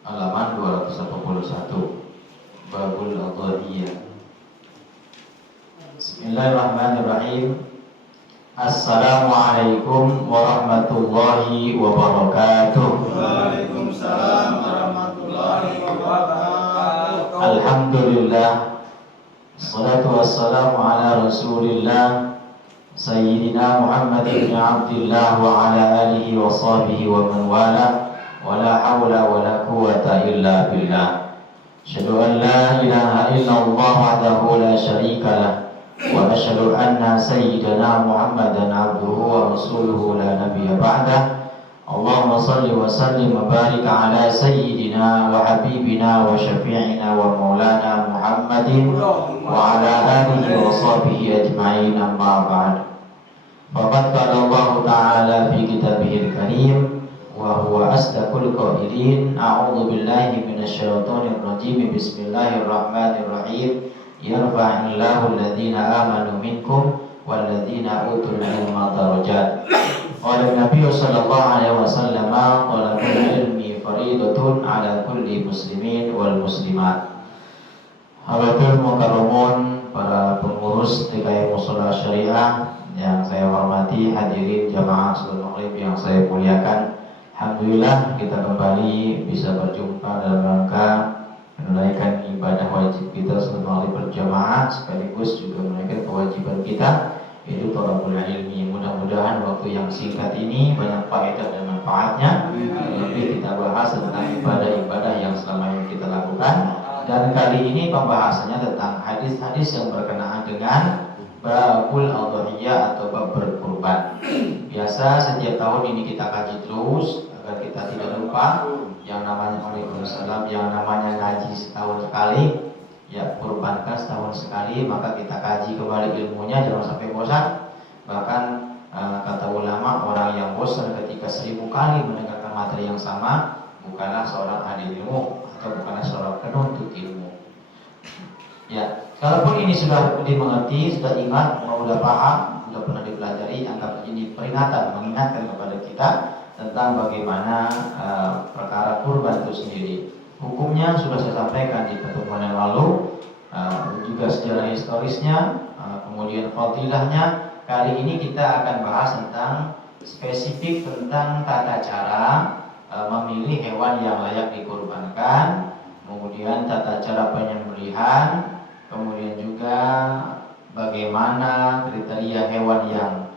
halaman 281, Babul Adhiyah. Bismillahirrahmanirrahim. Assalamualaikum warahmatullahi wabarakatuh. Waalaikumsalam warahmatullahi wabarakatuh. Alhamdulillah, salatu wassalamu ala rasulillah Sayyidina Muhammad ibn Abdillah wa ala alihi wa sahbihi wa man wala, wa la hawla wa la quwwata illa billah. Asyhadu an la ilaha illallah wahdahu la syarika lah, wa asyhadu anna sayyidana Muhammadan abduhu wa rasuluhu la nabiyya ba'dah. Allahumma salli wa sallim wa barik ala sayyidina wa habibina wa syafi'ina wa maulana Muhammadin wa ala alihi wa sahbihi ajma'in, amma ba'd. Faqad qala Allah ta'ala fi kitabihil karim wa huwa asdaqul qailin. A'udzu billahi minasyaitonir rajim. Bismillahirrahmanirrahim. Yarfa'illahu alladhina amanu minkum walladhina utul ilma darajat. Qala Nabi sallallahu alaihi wasallam, talabul ilmi fariidatun ala kulli muslimin wal muslimat. Hadirin mukarramun, para pengurus TKI Mushola Syariah yang saya hormati, hadirin jamaah salat maghrib yang saya muliakan. Alhamdulillah kita kembali bisa berjumpa dalam rangka menunaikan ibadah wajib kita salat maghrib berjamaah, sekaligus juga menunaikan kewajiban kita yaitu thalabul ilmi. Mudah-mudahan waktu yang singkat ini banyak faedah dan manfaatnya. Lebih kita bahas tentang ibadah-ibadah yang selama ini kita lakukan, dan kali ini pembahasannya tentang hadis-hadis yang berkenaan dengan Babul Adhiyah atau bab berkurban. Biasa setiap tahun ini kita kaji terus agar kita tidak lupa yang namanya Waalaikumsalam, yang namanya ngaji setahun sekali, ya kurbankan setahun sekali, maka kita kaji kembali ilmunya, jangan sampai bosan. Bahkan kata ulama, orang yang bosan ketika 1000 kali mendengarkan materi yang sama bukanlah seorang ahli ilmu atau bukanlah seorang penuntut ilmu. Ya, kalaupun ini sudah dimengerti, sudah ingat, sudah paham, sudah pernah dipelajari, anggap ini peringatan, mengingatkan kepada kita tentang bagaimana perkara kurban itu sendiri. Hukumnya sudah saya sampaikan di pertemuan yang lalu, juga sejarah historisnya, kemudian fadilahnya. Kali ini kita akan bahas tentang spesifik tentang tata cara memilih hewan yang layak dikurbankan, kemudian tata cara penyembelihan, kemudian juga bagaimana kriteria hewan yang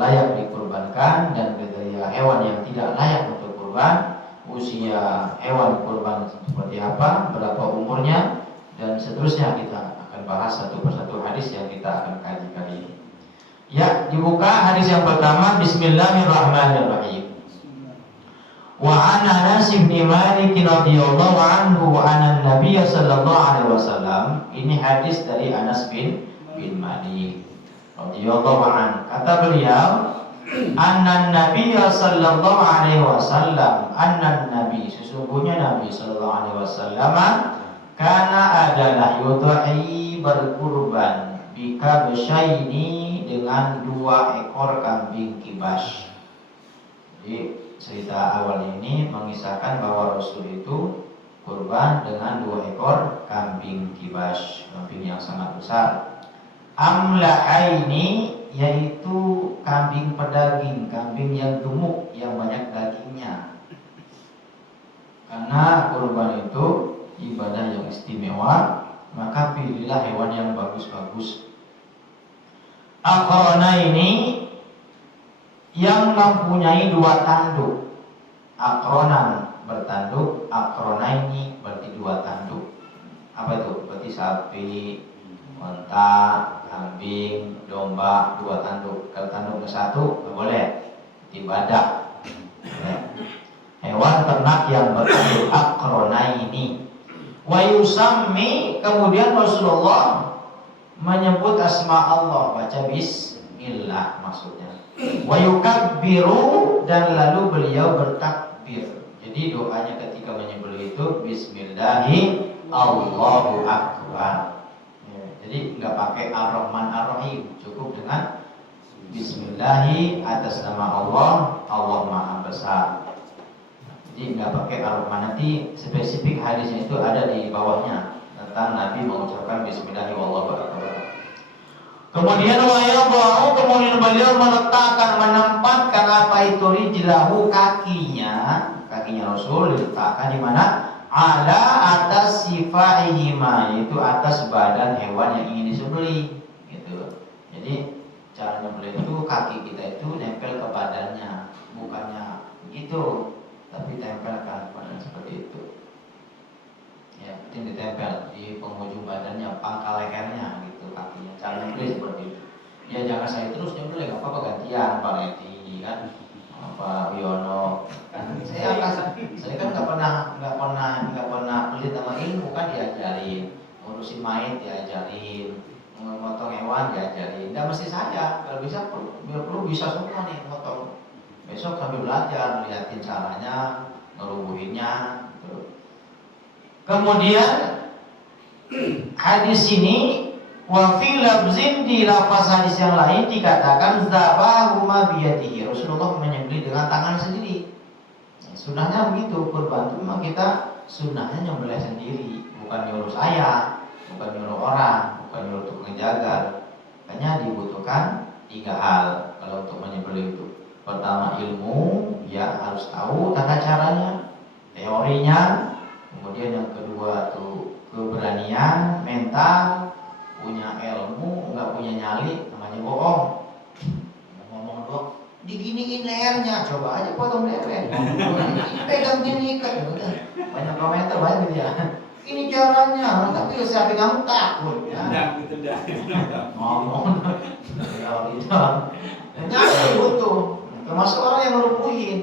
layak dikurbankan dan kriteria hewan yang tidak layak untuk kurban, usia hewan kurban seperti apa, berapa umurnya, dan seterusnya. Kita akan bahas satu persatu hadis yang kita akan kaji kali ini. Ya, dibuka hadis yang pertama. Bismillahirrahmanirrahim. Wa an Anas bin Malik radhiyallahu anhu anna Nabiy sallallahu alaihi wasallam. Ini hadis dari Anas bin Malik radhiyallahu anhu. Kata beliau, anna Nabiy sallallahu alaihi wasallam, anna Nabi, sesungguhnya Nabi sallallahu alaihi wasallam, karena adalah yudhi berkurban bika besyaini dengan 2 ekor kambing kibas. Jadi cerita awal ini mengisahkan bahwa Rasul itu kurban dengan 2 ekor kambing kibas, kambing yang sangat besar. Amlahaini, yaitu kambing pedaging, kambing yang gemuk, yang banyak dagingnya. Karena kurban itu ibadah yang istimewa, maka pilihlah hewan yang bagus-bagus. Aqrona ini yang mempunyai 2 tanduk. Akronan bertanduk, akrona ini berarti 2 tanduk. Apa itu? Berarti sapi, unta, kambing, domba 2 tanduk. Kalau tanduknya 1 nggak boleh, ibadah. Hewan ternak yang bertanduk, akrona ini. Wa yusammi, kemudian Rasulullah menyebut asma Allah, baca bismillah maksudnya. Wa yukabbiru, dan lalu beliau bertakbir. Jadi doanya ketika menyembelih itu bismillahi Allahu akbar. Ya, jadi nggak pakai ar-Rahman ar-Rahim, cukup dengan bismillahi atas nama Allah, Allah Maha Besar. Jadi nggak pakai aroma. Nanti spesifik hadisnya itu ada di bawahnya tentang Nabi mengucapkan Bismillahirrahmanirrahim. Kemudian kemudian beliau meletakkan, menempatkan apa itu rijlahu, kakinya Rasul diletakkan di mana? Ala atas sifaihima, yaitu atas badan hewan yang ingin disembelih, gitu. Jadi cara nyembelih itu kaki kita itu nempel ke badannya, bukannya gitu, tapi tempel ke badan seperti itu. Ya, penting ditempel di penghujung badannya, pangkal lehernya gitu kakinya. Cara nyembelih seperti itu. Ya jangan saya terus nyembelih, nggak apa-apa, gantian Pak Leti kan, Pak Wiono. Kan saya kan nggak pernah pelit sama ilmu kan, diajarin ngurusin mayit, diajarin memotong hewan, diajarin. Nggak mesti saya, kalau bisa perlu bisa semua nih motong. Besok sambil belajar, liatin caranya, ngerubuhinnya. Gitu. Kemudian hadis ini wa fi lafzin, di lafaz hadis yang lain dikatakan zabahu ma biyadihi, Rasulullah menyembelih dengan tangan sendiri. Sunnahnya begitu, kurban itu memang kita sunnahnya nyembelih sendiri, bukan nyuruh saya, bukan nyuruh orang, bukan nyuruh tukang jaga. Hanya dibutuhkan 3 hal kalau untuk menyembelih itu. Pertama ilmu, ya harus tahu tata caranya, teorinya. Kemudian yang kedua tuh keberanian, mental, punya ilmu, nggak punya nyali, namanya bohong. Ngomong doang, diginiin lehernya, coba aja potong leher. Pegang gini ikat, udah. Banyak komentar banyak gitu ya. Ini caranya, tapi siapa kamu takut? Ya. Ngomong, ya gitu. Nyali butuh, termasuk orang yang merubuhin.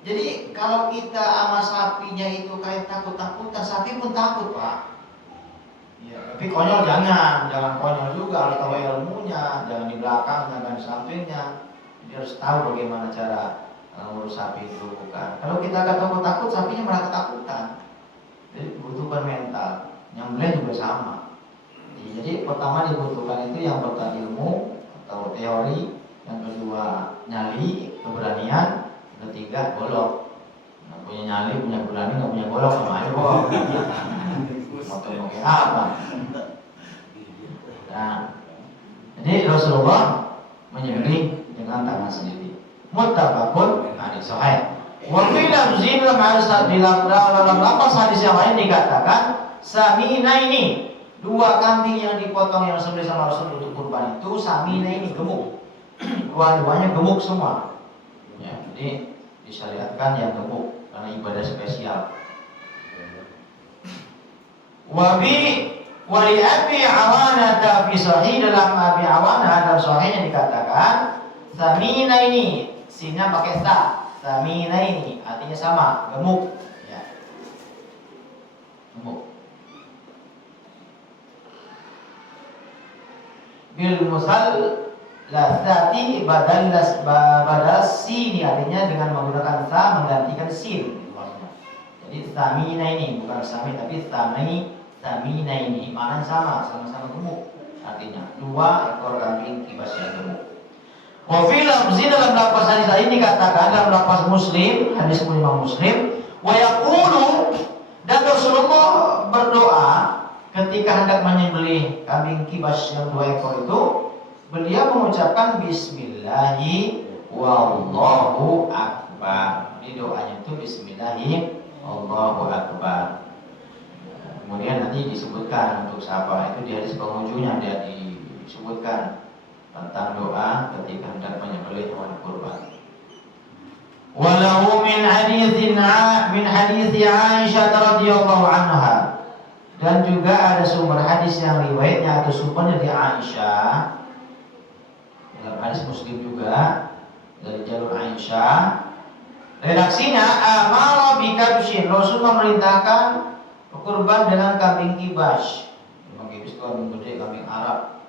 Jadi kalau kita sama sapinya itu kayak takut-takutan, sapi pun takut Pak. Ya, tapi konyol jangan konyol juga, harus tahu ilmunya, jangan di belakangnya, jangan di sampingnya. Dia harus tahu bagaimana cara ngurus sapi itu, bukan. Kalau kita gak takut, sapinya malah ketakutan. Jadi dibutuhkan mental, nyembelih juga sama. Jadi pertama dibutuhkan itu yang pertama ilmu atau teori, yang kedua nyali, keberanian, ketiga golok. Nggak punya nyali, punya berani, nggak punya golok, sama aja kok. Motor pakai apa? Nah, jadi Rasulullah menyembelih dengan tangan sendiri. Muttafaqun hadis sahih. Wa fi lafzin dalam lafaz hadis yang lain dikatakan samina ini, 2 kambing yang dipotong yang disembelih sama Rasul untuk kurban itu samina ini gemuk. Dua-duanya gemuk semua. Ya, jadi disyariatkan yang gemuk karena ibadah spesial. Wali Abi Awana fi sahih, dalam Abi Awana dalam sahihnya dikatakan samina ini, sinnya pakai sa, samina ini artinya sama, gemuk. Ya. Gemuk. Bil musal lasati badal sin, artinya dengan menggunakan sa menggantikan sin. Jadi samina ini bukan sami tapi samina ini maknanya sama-sama gemuk. Artinya 2 ekor kambing kibas yang gemuk. Wa fi lafzi, dalam lafaz hadis ini dikatakan dalam lafaz Muslim, hadis Imam Muslim, wa yaqulu, dan Rasulullah berdoa ketika hendak menyembelih kambing kibas yang 2 ekor itu, beliau mengucapkan bismillahi wallahu akbar. Di doanya itu bismillahi Allahu akbar. Kemudian nanti disebutkan untuk siapa itu di hadis penghujungnya, dia disebutkan tentang doa ketika hendak menyembelih hewan kurban. Walahu min hadits Aisyah radhiyallahu anha, dan juga ada sumber hadis yang riwayatnya atau sumbernya dari Aisyah dalam hadis Muslim juga dari jalur Aisyah. Redaksinya amara bikabshin, Rasul memerintahkan kurban dengan kambing kibas. Kambing kibas itu kambing gede, kambing Arab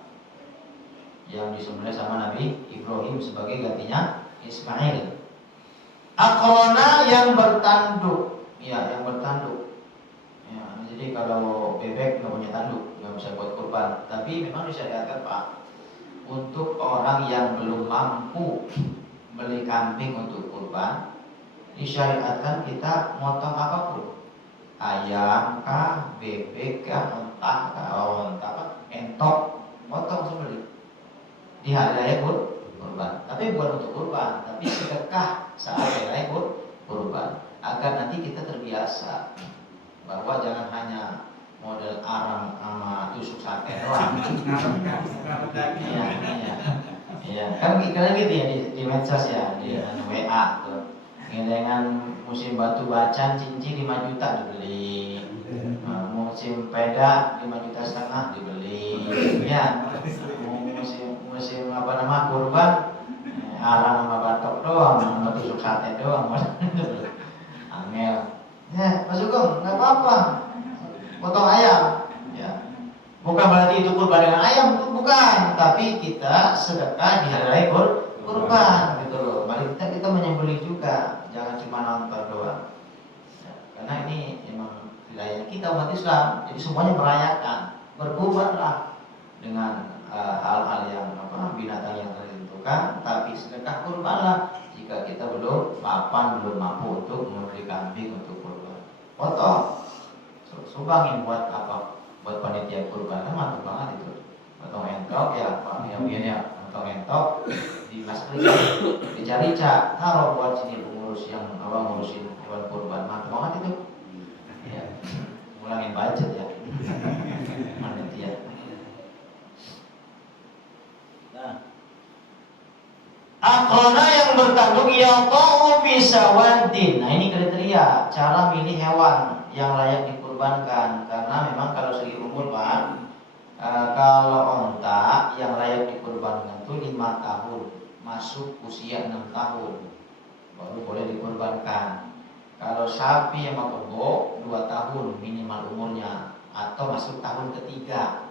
yang disembelih sama Nabi Ibrahim sebagai gantinya Ismail. Akrona, yang bertanduk, ya yang bertanduk. Ya, jadi kalau bebek nggak punya tanduk nggak bisa buat kurban. Tapi memang disyariatkan Pak, untuk orang yang belum mampu beli kambing untuk kurban, disyariatkan kita motong apapun, ayam kah, bebek kah, entok, motong sembelih di hari raya kurban. Tapi bukan untuk kurban, tapi sedekah saat hari raya kurban, agar nanti kita terbiasa bahwa jangan hanya model arang sama tusuk sate doang. Iya, kan gitu ya di medsos ya, di WA tuh. Dengan musim batu bacan cincin 5 juta dibeli, musim peda 5,5 juta dibeli, ya. Musim kurban, arang sama batok doang, sama tusuk sate doang, angel. Ya, Mas Sugeng, nggak apa-apa, potong ayam, ya. Bukan berarti itu kurban dengan ayam, itu bukan, tapi kita sedekah di hari raya kurban, gitu loh. Mari kita menyembelih juga, jangan cuma nonton doang. Ya, karena ini memang wilayah kita umat Islam, jadi semuanya merayakan, berkurbanlah dengan hal-hal yang binatang yang tertentukan, tapi sedekah kurbanlah jika kita belum mampu untuk membeli kambing untuk kurban. Potong, sumbangin buat apa? Buat panitia kurban, kan mantap banget itu. Potong entok ya, Pak, yang biasa ya, potong entok di masker dicari-cari, taruh buat sini pengurus yang ngurusin hewan kurban, mantap banget itu. Ya, ngulangin budget ya, panitia. Akrona yang bertanduk yaqa'u fi sawadin. Nah, ini kriteria cara milih hewan yang layak dikurbankan. Karena memang kalau segi umur Pak, kalau onta yang layak dikurbankan itu 5 tahun, masuk usia 6 tahun baru boleh dikurbankan. Kalau sapi sama kebo 2 tahun minimal umurnya, atau masuk tahun ketiga,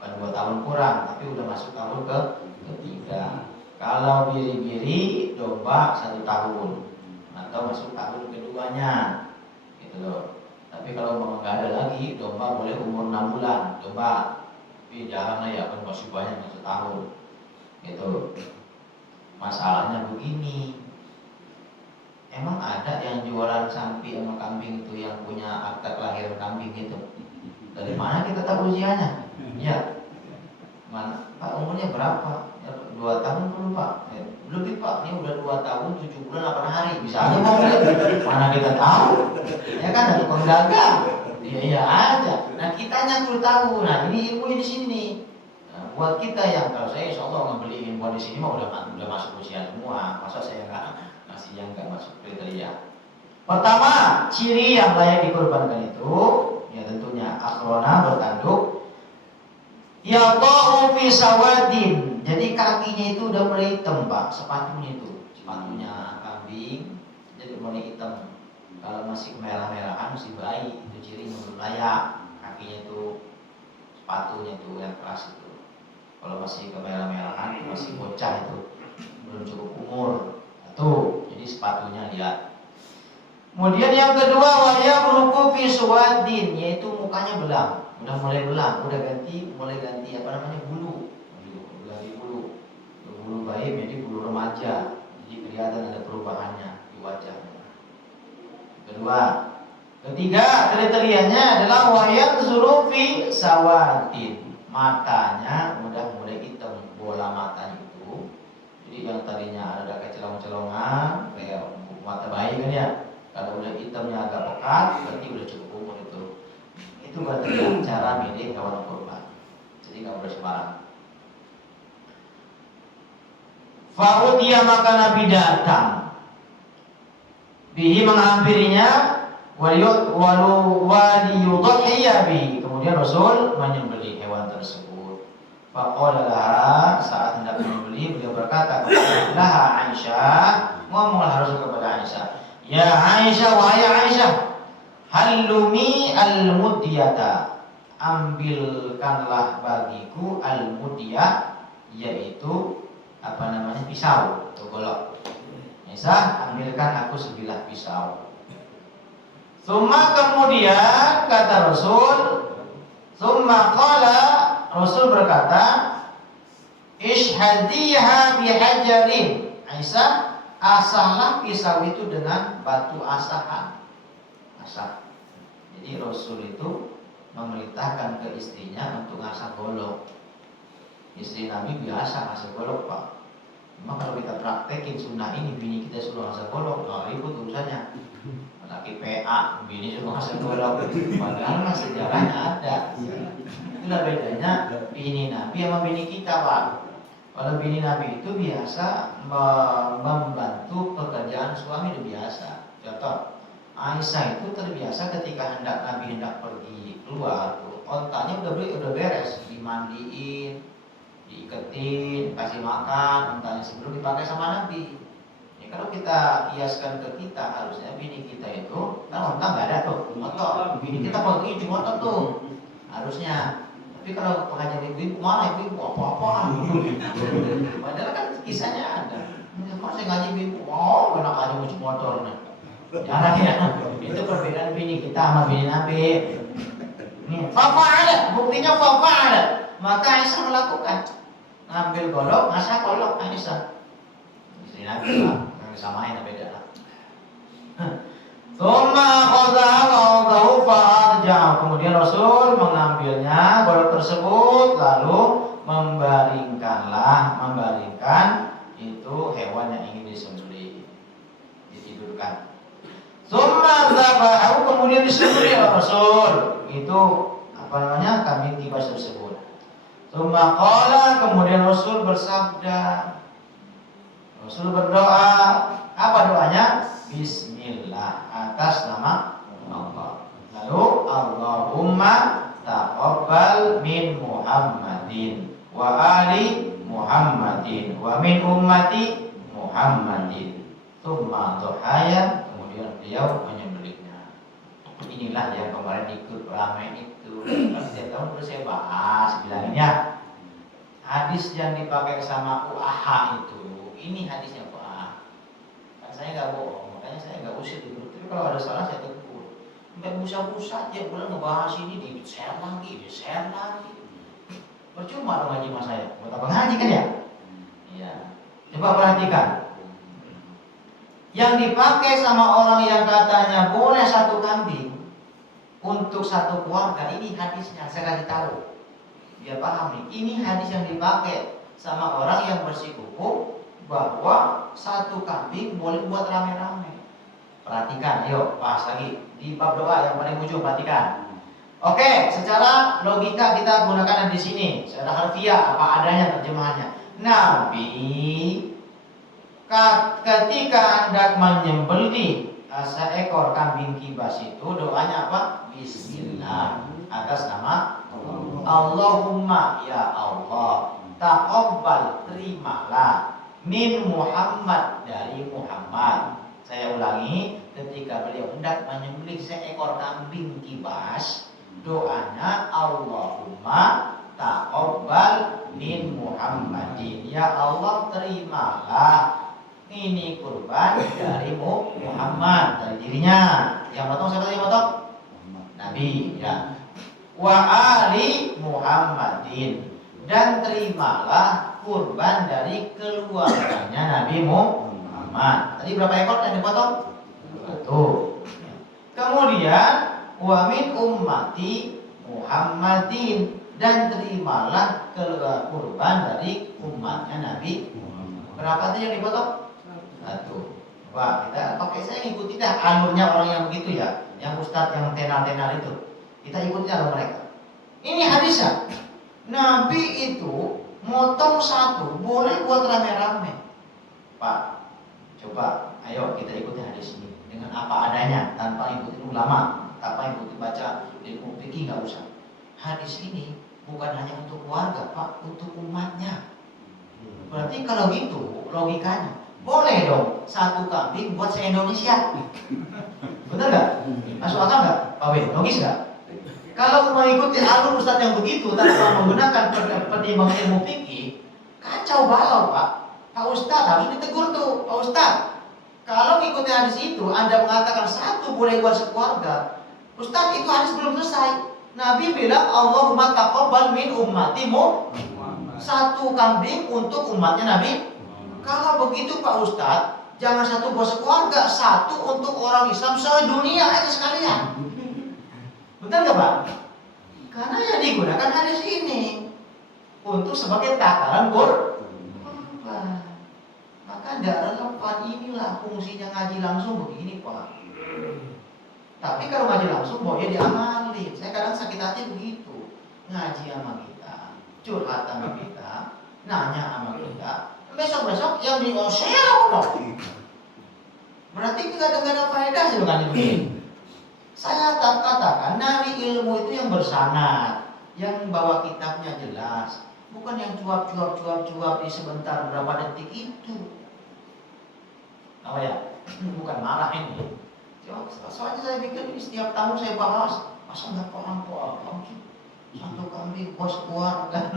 bukan 2 tahun kurang, tapi udah masuk tahun ketiga. Kalau biri-biri domba 1 tahun atau masuk tahun keduanya, gitu loh. Tapi kalau memang nggak ada lagi, domba boleh umur 6 bulan, domba. Tapi jarang lah ya, kan masih banyak yang setahun. Gitu. Masalahnya begini, emang ada yang jualan sapi sama kambing itu yang punya akta kelahiran kambing gitu? Dari mana kita tahu usianya? Ya, mana? Pak, umurnya berapa? 2 tahun belum Pak? Lebih Pak, ini udah 2 tahun 7 bulan 8 hari. Bisa aja mau lihat. Mana kita tahu? Ya kan ada tukang dagang. Iya aja. Nah, kitanya perlu tahu. Nah, ini ilmunya di sini. Nah, buat kita yang kalau saya insya Allah ngebeliin buat di sini mah udah masuk usia semua. Masa saya ngasih yang nggak masuk kriteria. Pertama, ciri yang layak dikorbankan itu ya tentunya akrona bertanduk. Yaqa'u fi sawadin. Jadi kakinya itu udah mulai hitam Pak, sepatunya kambing jadi mulai hitam. Kalau masih kemerah-merahan masih baik, itu cirinya belum layak. Kakinya itu, sepatunya itu yang keras itu. Kalau masih kemerah-merahan, masih bocah itu, belum cukup umur. Tuh, jadi sepatunya lihat. Kemudian yang kedua, waya beruku fi suwadin, yaitu mukanya belang. Udah mulai belang, mulai ganti bulu. Ganti bulu bayi jadi bulu remaja. Jadi kelihatan ada perubahannya di wajahnya. Ketiga kriterianya adalah wayat zurufi sawadin, matanya udah mulai hitam, bola matanya itu. Jadi yang tadinya ada kayak celong-celongan kayak mata bayi kan ya, kalau udah hitamnya agak pekat berarti udah cukup umur itu. Itu kriteria cara milih hewan kurban. Jadi nggak boleh sembarang. Fa'udiyah maka Nabi datang, bihi menghampirinya, waliyudhiyya bihi. Kemudian Rasul menyembelih hewan tersebut. Faqala laha, saat hendak menyembelih beliau berkata laha Aisyah, ngomonglah Rasul kepada Aisyah, ya Aisyah, wahai Aisyah, halumi al-mudiyata, ambilkanlah bagiku al-mudiyah, yaitu pisau atau golok. Aisyah, ambilkan aku sebilah pisau. Summa kemudian kata Rasul, summa qala, Rasul berkata, ishhadiha bihajarin. Aisyah, asahlah pisau itu dengan batu asahan. Asah. Jadi Rasul itu memerintahkan ke istrinya untuk ngasah golok. Istri Nabi biasa ngasah golok, Pak. Memang kalau kita praktekin sunnah ini, bini kita suruh ngasah golok, nggak ribut urusannya. Laki PA, bini suruh ngasah golok. Padahal mah sejarahnya ada. Itulah bedanya bini Nabi sama bini kita, Pak. Kalau bini Nabi itu biasa membantu pekerjaan suami, itu biasa. Contoh, Aisyah itu terbiasa ketika Nabi hendak pergi keluar, ontanya udah beres, dimandiin, diiketin, kasih makan, ontanya sebelum dipakai sama Nabi. Ya, kalau kita kiaskan ke kita, harusnya bini kita itu, kan onta nggak ada tuh, motor, bini kita pergi di motor tuh, harusnya. Tapi kalau pengajian ibu-ibu, mana ibu-ibu apa-apaan? Padahal kan kisahnya ada. Masa ngaji ibu-ibu, oh enak aja muncul motor nih. Jarang ya. Itu perbedaan bini kita sama bini Nabi. Nih, Fafa ada, buktinya Fafa ada. Maka Aisyah melakukan, ngambil golok, ngasah golok Aisyah. Istri Nabi lah, yang disamain beda lah. Kemudian Rasul mengambilnya golok tersebut, lalu membaringkan itu hewan yang ingin disembelih, ditidurkan. Kemudian disembelih oleh Rasul itu kambing kibas tersebut. Kemudian Rasul bersabda, Rasul berdoa, apa doanya? Bismillah, atas nama Allah. Lalu Allahumma taqabbal min Muhammadin wa ali Muhammadin wa min ummati Muhammadin. Tsumma tuhaya, kemudian beliau menyembelihnya. Inilah yang kemarin ikut ramai itu. Setiap tahun terus saya bahas bilangnya. Hadis yang dipakai sama UAH itu, ini hadisnya Pak. Kan saya nggak bohong, makanya saya nggak usir di grup. Tapi kalau ada salah saya tegur. Nggak busa-busa tiap bulan ngebahas ini, di-share lagi. Percuma dong ngaji mas saya. Buat apa ngaji kan ya? Iya. Coba perhatikan. Yang dipakai sama orang yang katanya boleh satu kambing untuk satu keluarga, ini hadisnya saya kasih tahu. Dia paham nih. Ini hadis yang dipakai sama orang yang bersikukuh bahwa satu kambing boleh buat rame-rame. Perhatikan, ayo bahas lagi di bab doa yang paling ujung, perhatikan. Oke, secara logika kita gunakan di sini, secara harfiah apa adanya terjemahannya. Nabi ketika hendak menyembelih seekor kambing kibas itu doanya apa? Bismillah, atas nama Allahumma, ya Allah, taqabbal, terimalah, min Muhammad, dari Muhammad. Saya ulangi, ketika beliau hendak menyembelih seekor kambing kibas, doanya Allahumma taqabbal min Muhammadin, ya Allah terimalah ini kurban dari Muhammad, dari dirinya. Yang potong siapa yang potong? Nabi, ya. Wa ali Muhammadin, dan terimalah kurban dari keluarganya Nabi Muhammad. Tadi berapa ekor yang dipotong? Satu. Kemudian wa min ummati Muhammadin, dan terimalah kurban dari umatnya Nabi Muhammad. Berapa tadi yang dipotong? Satu. Wah, kita oke, saya ngikutin dah alurnya orang yang begitu ya, yang ustadz yang tenar-tenar itu. Kita ikutin alur mereka. Ini hadisnya. Nabi itu motong satu, boleh buat rame-rame. Pak, coba, ayo kita ikuti hadis ini dengan apa adanya, tanpa ikutin ulama, tanpa ikutin baca ilmu fikih, nggak usah. Hadis ini bukan hanya untuk keluarga, Pak, untuk umatnya. Berarti kalau gitu logikanya boleh dong satu kambing buat se-Indonesia. Benar nggak? Masuk akal nggak, Pak Ben? Logis nggak? Kalau mengikuti alur ustadz yang begitu tanpa menggunakan pertimbangan ilmu fikih, kacau balau, Pak. Pak Ustadz harus ditegur tuh, Pak Ustadz. Kalau mengikuti hadis itu, Anda mengatakan satu boleh buat sekeluarga. Ustadz, itu hadis belum selesai. Nabi bilang Allahumma taqabbal min ummatimu, satu kambing untuk umatnya Nabi. Kalau begitu Pak Ustadz, Jangan satu buat sekeluarga, satu untuk orang Islam sedunia aja sekalian. Betul nggak Pak? Karena yang digunakan hadis ini untuk sebagai takaran kurban. Maka tidak relevan, inilah fungsinya ngaji langsung begini Pak. Tapi kalau ngaji langsung boleh diamali. Saya kadang sakit hati begitu. Ngaji sama kita, curhat sama kita, nanya sama kita. Besok-besok yang di share berarti nggak ada faedah sih dengan ini. Saya katakan nari ilmu itu yang bersanad, yang bawa kitabnya jelas, bukan yang cuap di sebentar berapa detik itu. Apa ya? Bukan marah ini. Soalnya saya pikir ini setiap tahun saya bahas, masa nggak paham sih? Satu kambing bos keluarga.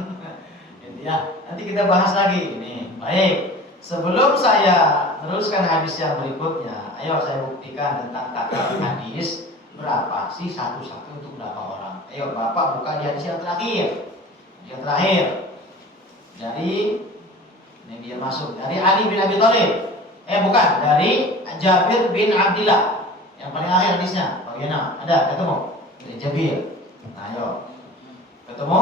Ya, nanti kita bahas lagi ini. Baik, sebelum saya teruskan hadis yang berikutnya, ayo saya buktikan tentang takaran hadis berapa sih satu-satu untuk berapa orang. Ayo Bapak buka di hadis yang terakhir. Yang terakhir dari ini dia masuk dari Ali bin Abi Thalib. Bukan, dari Jabir bin Abdillah. Yang paling akhir hadisnya. Bagaimana? Ada ketemu? Dari Jabir. Nah, ayo. Ketemu?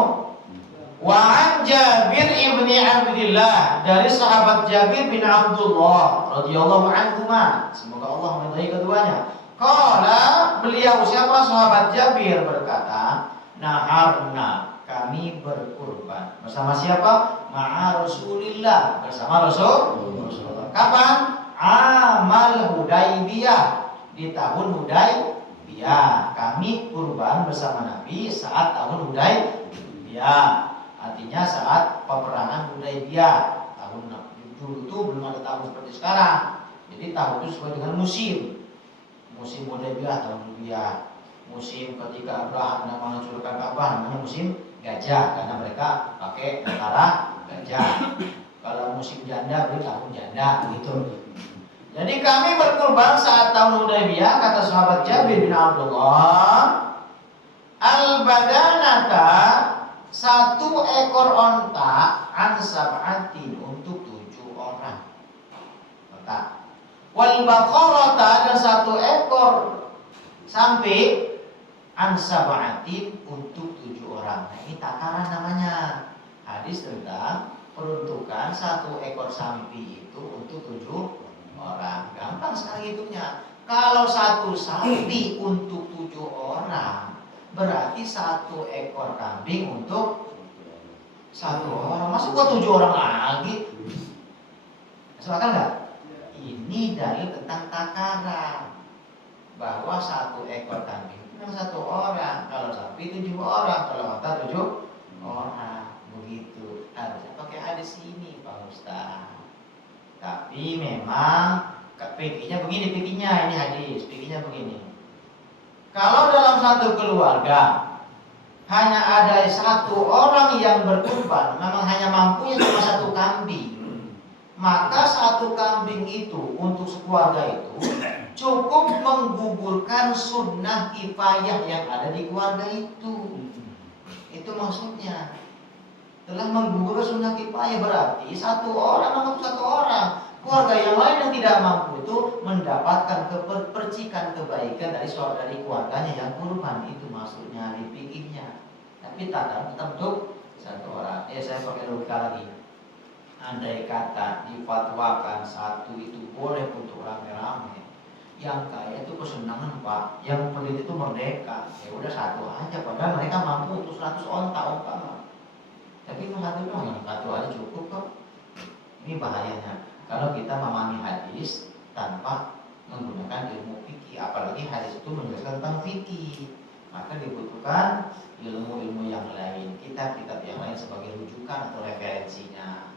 Wa'an Jabir ibni Abdillah, dari sahabat Jabir bin Abdullah radhiyallahu anhuma, semoga Allah meridai keduanya. Qala, beliau siapa sahabat Jabir berkata, naharna, kami berkurban bersama siapa? Ma'a Rasulillah, bersama Rasulullah. Kapan? Amal Hudaybiyah, di tahun Hudaybiyah. Kami kurban bersama Nabi saat tahun Hudaybiyah. Artinya saat peperangan Hudaybiyah. Tahun dulu itu belum ada tahun seperti sekarang. Jadi tahun itu sesuai dengan musim. Musim Hudaybiyah tahun Hudaybiyah. Musim ketika Abraham mencurkan Ka'bah namanya musim gajah, karena mereka pakai tentara gajah. Kalau musim janda berarti tahun janda begitu. Jadi kami berkurban saat tahun Hudaybiyah, kata sahabat Jabir bin Abdullah, al-badanata, satu ekor onta, an sab'atin, untuk 7 orang. Onta. Wal baqarata, dan satu ekor sapi, an sab'atin, untuk 7 orang. Nah, ini takaran namanya. Hadis tentang peruntukan satu ekor sapi itu untuk 7 orang. Gampang sekali hitungnya. Kalau satu sapi untuk 7 orang, berarti satu ekor kambing untuk 1 orang. Masa gua 7 orang lagi? Masuk akal nggak? Ini dalil tentang takaran, bahwa satu ekor kambing itu 1 orang. Kalau sapi 7 orang, kalau onta 7 orang. Begitu. Harusnya pakai hadis ini Pak Ustaz. Tapi memang fikihnya begini, fikihnya ini hadis, fikihnya begini. Kalau dalam satu keluarga hanya ada 1 orang yang berkurban, memang hanya mampunya cuma 1 kambing, maka 1 kambing itu untuk sekeluarga itu cukup menggugurkan sunnah kifayah yang ada di keluarga itu. Itu maksudnya. Telah menggugurkan sunnah kifayah, berarti 1 orang mampu 1 orang. Keluarga yang lain yang tidak mampu itu mendapatkan percikan kebaikan dari keluarganya yang kurban. Itu maksudnya di fikihnya. Tapi tetap untuk 1 orang. Saya pakai logika lagi. Andai kata difatwakan 1 itu boleh untuk rame-rame, yang kaya itu kesenangan Pak, yang pelit itu merdeka. Ya udah 1 aja, padahal mereka mampu untuk 100 onta umpama. Tapi itu 1 doang, 1 aja cukup kok. Ini bahayanya kalau kita memahami hadis tanpa menggunakan ilmu fikih, apalagi hadis itu menjelaskan tentang fikih, maka dibutuhkan ilmu-ilmu yang lain, kitab-kitab yang lain sebagai rujukan atau referensinya.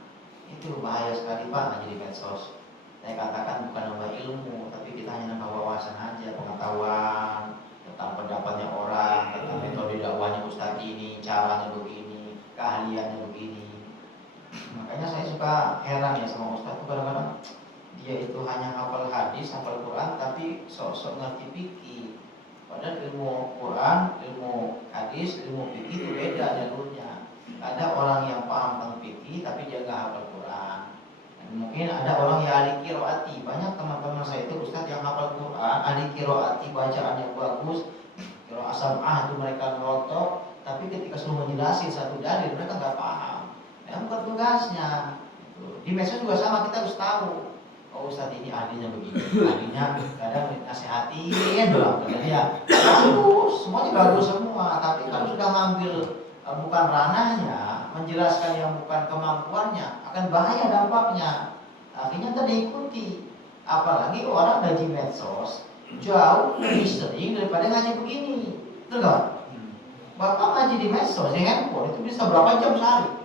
Itu bahaya sekali Pak ngaji di medsos. Saya katakan bukan nambah ilmu, tapi kita hanya nambah wawasan aja, pengetahuan tentang pendapatnya orang, tentang metode dakwahnya Ustadz ini, caranya begini, keahliannya begini. Makanya saya suka heran ya sama Ustadz tuh, kadang-kadang dia itu hanya hafal hadis, hafal Quran, tapi sok-sok ngerti fikih. Padahal ilmu Quran, ilmu hadis, ilmu fikih itu beda jalurnya. Ada orang yang paham tentang fikih tapi dia nggak hafal Quran. Mungkin ada orang yang ahli qiraati. Banyak teman-teman saya itu ustaz yang hafal Quran, ahli qiraati, bacaannya bagus, qiraat sab'ah itu mereka ngelotok, tapi ketika suruh menjelasin satu dalil mereka nggak paham. Ya bukan tugasnya. Di medsos juga sama, kita harus tahu. Oh ustaz ini ahlinya begini, ahlinya kadang nasihatin doang, kadang ya bagus, semuanya bagus semua. Tapi kalau sudah ngambil bukan ranahnya, menjelaskan yang bukan kemampuannya, akan bahaya dampaknya. Akhirnya tak diikuti. Apalagi orang ngaji medsos jauh lebih sering daripada ngaji begini, betul nggak? Bapak ngaji di medsos, di handphone itu bisa berapa jam sehari?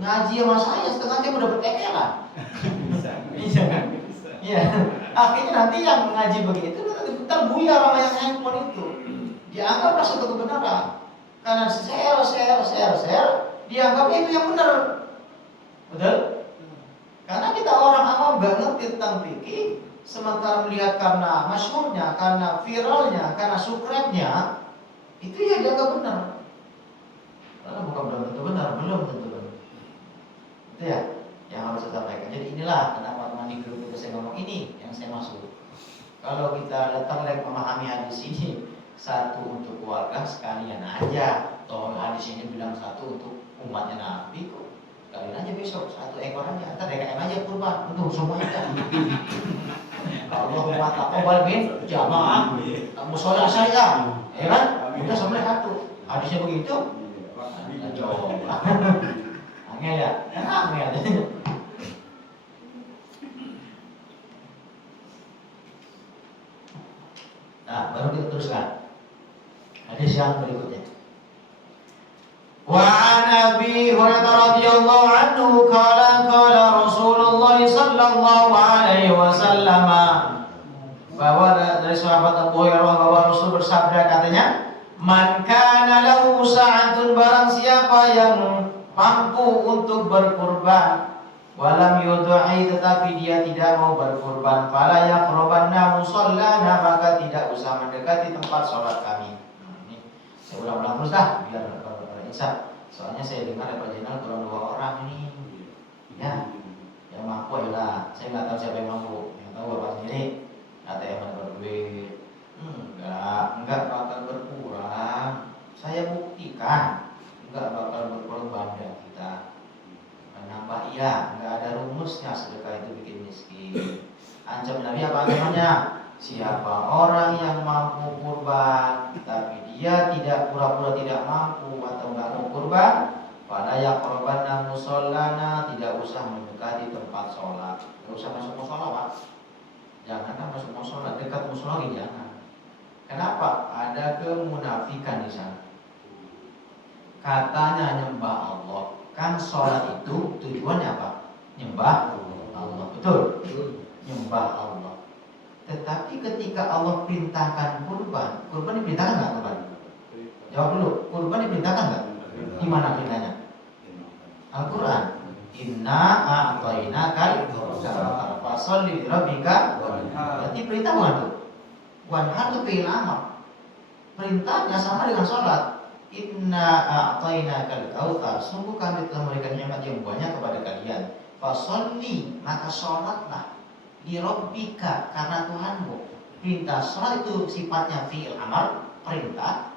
Ngaji sama saya setengah jam udah bertekeran. Bisa kan? Iya. Akhirnya nanti yang ngaji begitu terbuyar sama yang handphone itu. Dianggaplah satu kebenaran. Karena share, dianggap itu yang benar. Betul? Karena kita orang awam gak ngerti tentang fikih, sementara melihat karena masyhurnya, karena viralnya, karena subscribe-nya, itu ya dianggap benar. Karena bukan belum tentu benar, belum tentu benar. Itu ya yang harus saya sampaikan. Jadi inilah kenapa teman di grup itu saya ngomong ini yang saya maksud. Kalau kita datang lagi memahami hadis ini, satu untuk keluarga sekalian aja. Toh hadis ini bilang satu untuk umatnya Nabi kok. Kalian aja besok satu ekor aja, ntar DKM aja kurban untuk semuanya. Allahumma taqabbal min jamaah musola saya, ya kan? Udah sampai satu. Hadisnya begitu. Coba. Angel ya, angel. Nah, baru kita teruskan. Hadis yang berikutnya. Wa an Abi Hurairah radhiyallahu anhu qala Rasulullah sallallahu alaihi wasallam, bahwa dari sahabat Abu Hurairah bahwa Rasul bersabda katanya, man kana lahu sa'atun, barang siapa yang mampu untuk berkurban, walam yudai, tetapi dia tidak mau berkurban, fala yaqrabanna musallana, maka tidak usah mendekati tempat sholat kami. Ini saya ulang-ulang terus dah biar insya. Soalnya saya dengar Pak Jenal kurang 2 orang ini. Ya, yang mampu adalah saya nggak tahu siapa yang mampu. Yang tahu Bapak sendiri. ATM ada berduit. Enggak bakal berkurang. Saya buktikan enggak bakal berkurang banda kita. Menambah iya, enggak ada rumusnya sedekah itu bikin miskin. Ancam Nabi apa namanya? Siapa orang yang mampu kurban tapi dia tidak pura-pura tidak mampu atau enggak mau kurban, pada yaqrabanna musallana, tidak usah mendekati tempat sholat. Tidak usah masuk mushola, Pak. Jangan masuk mushola, dekat mushola jangan. Kenapa? Ada kemunafikan di sana. Katanya nyembah Allah. Kan sholat itu tujuannya apa? Nyembah Allah. Betul? Nyembah Allah. Tetapi ketika Allah perintahkan kurban diperintahkan nggak kurban? Jawab dulu, kurban diperintahkan nggak? Di mana perintahnya? Al-Quran. Inna a'tainakal kautsar fasholli li rabbika wanhar. Berarti perintah bukan tuh? Wanhar itu fi'il amr. Perintahnya sama dengan sholat. Inna a'tainakal kautsar, sungguh kami telah memberikan nikmat yang banyak kepada kalian. Fasholli, maka sholatlah. Li rabbika, karena Tuhanmu. Perintah sholat itu sifatnya fi'il amr, perintah.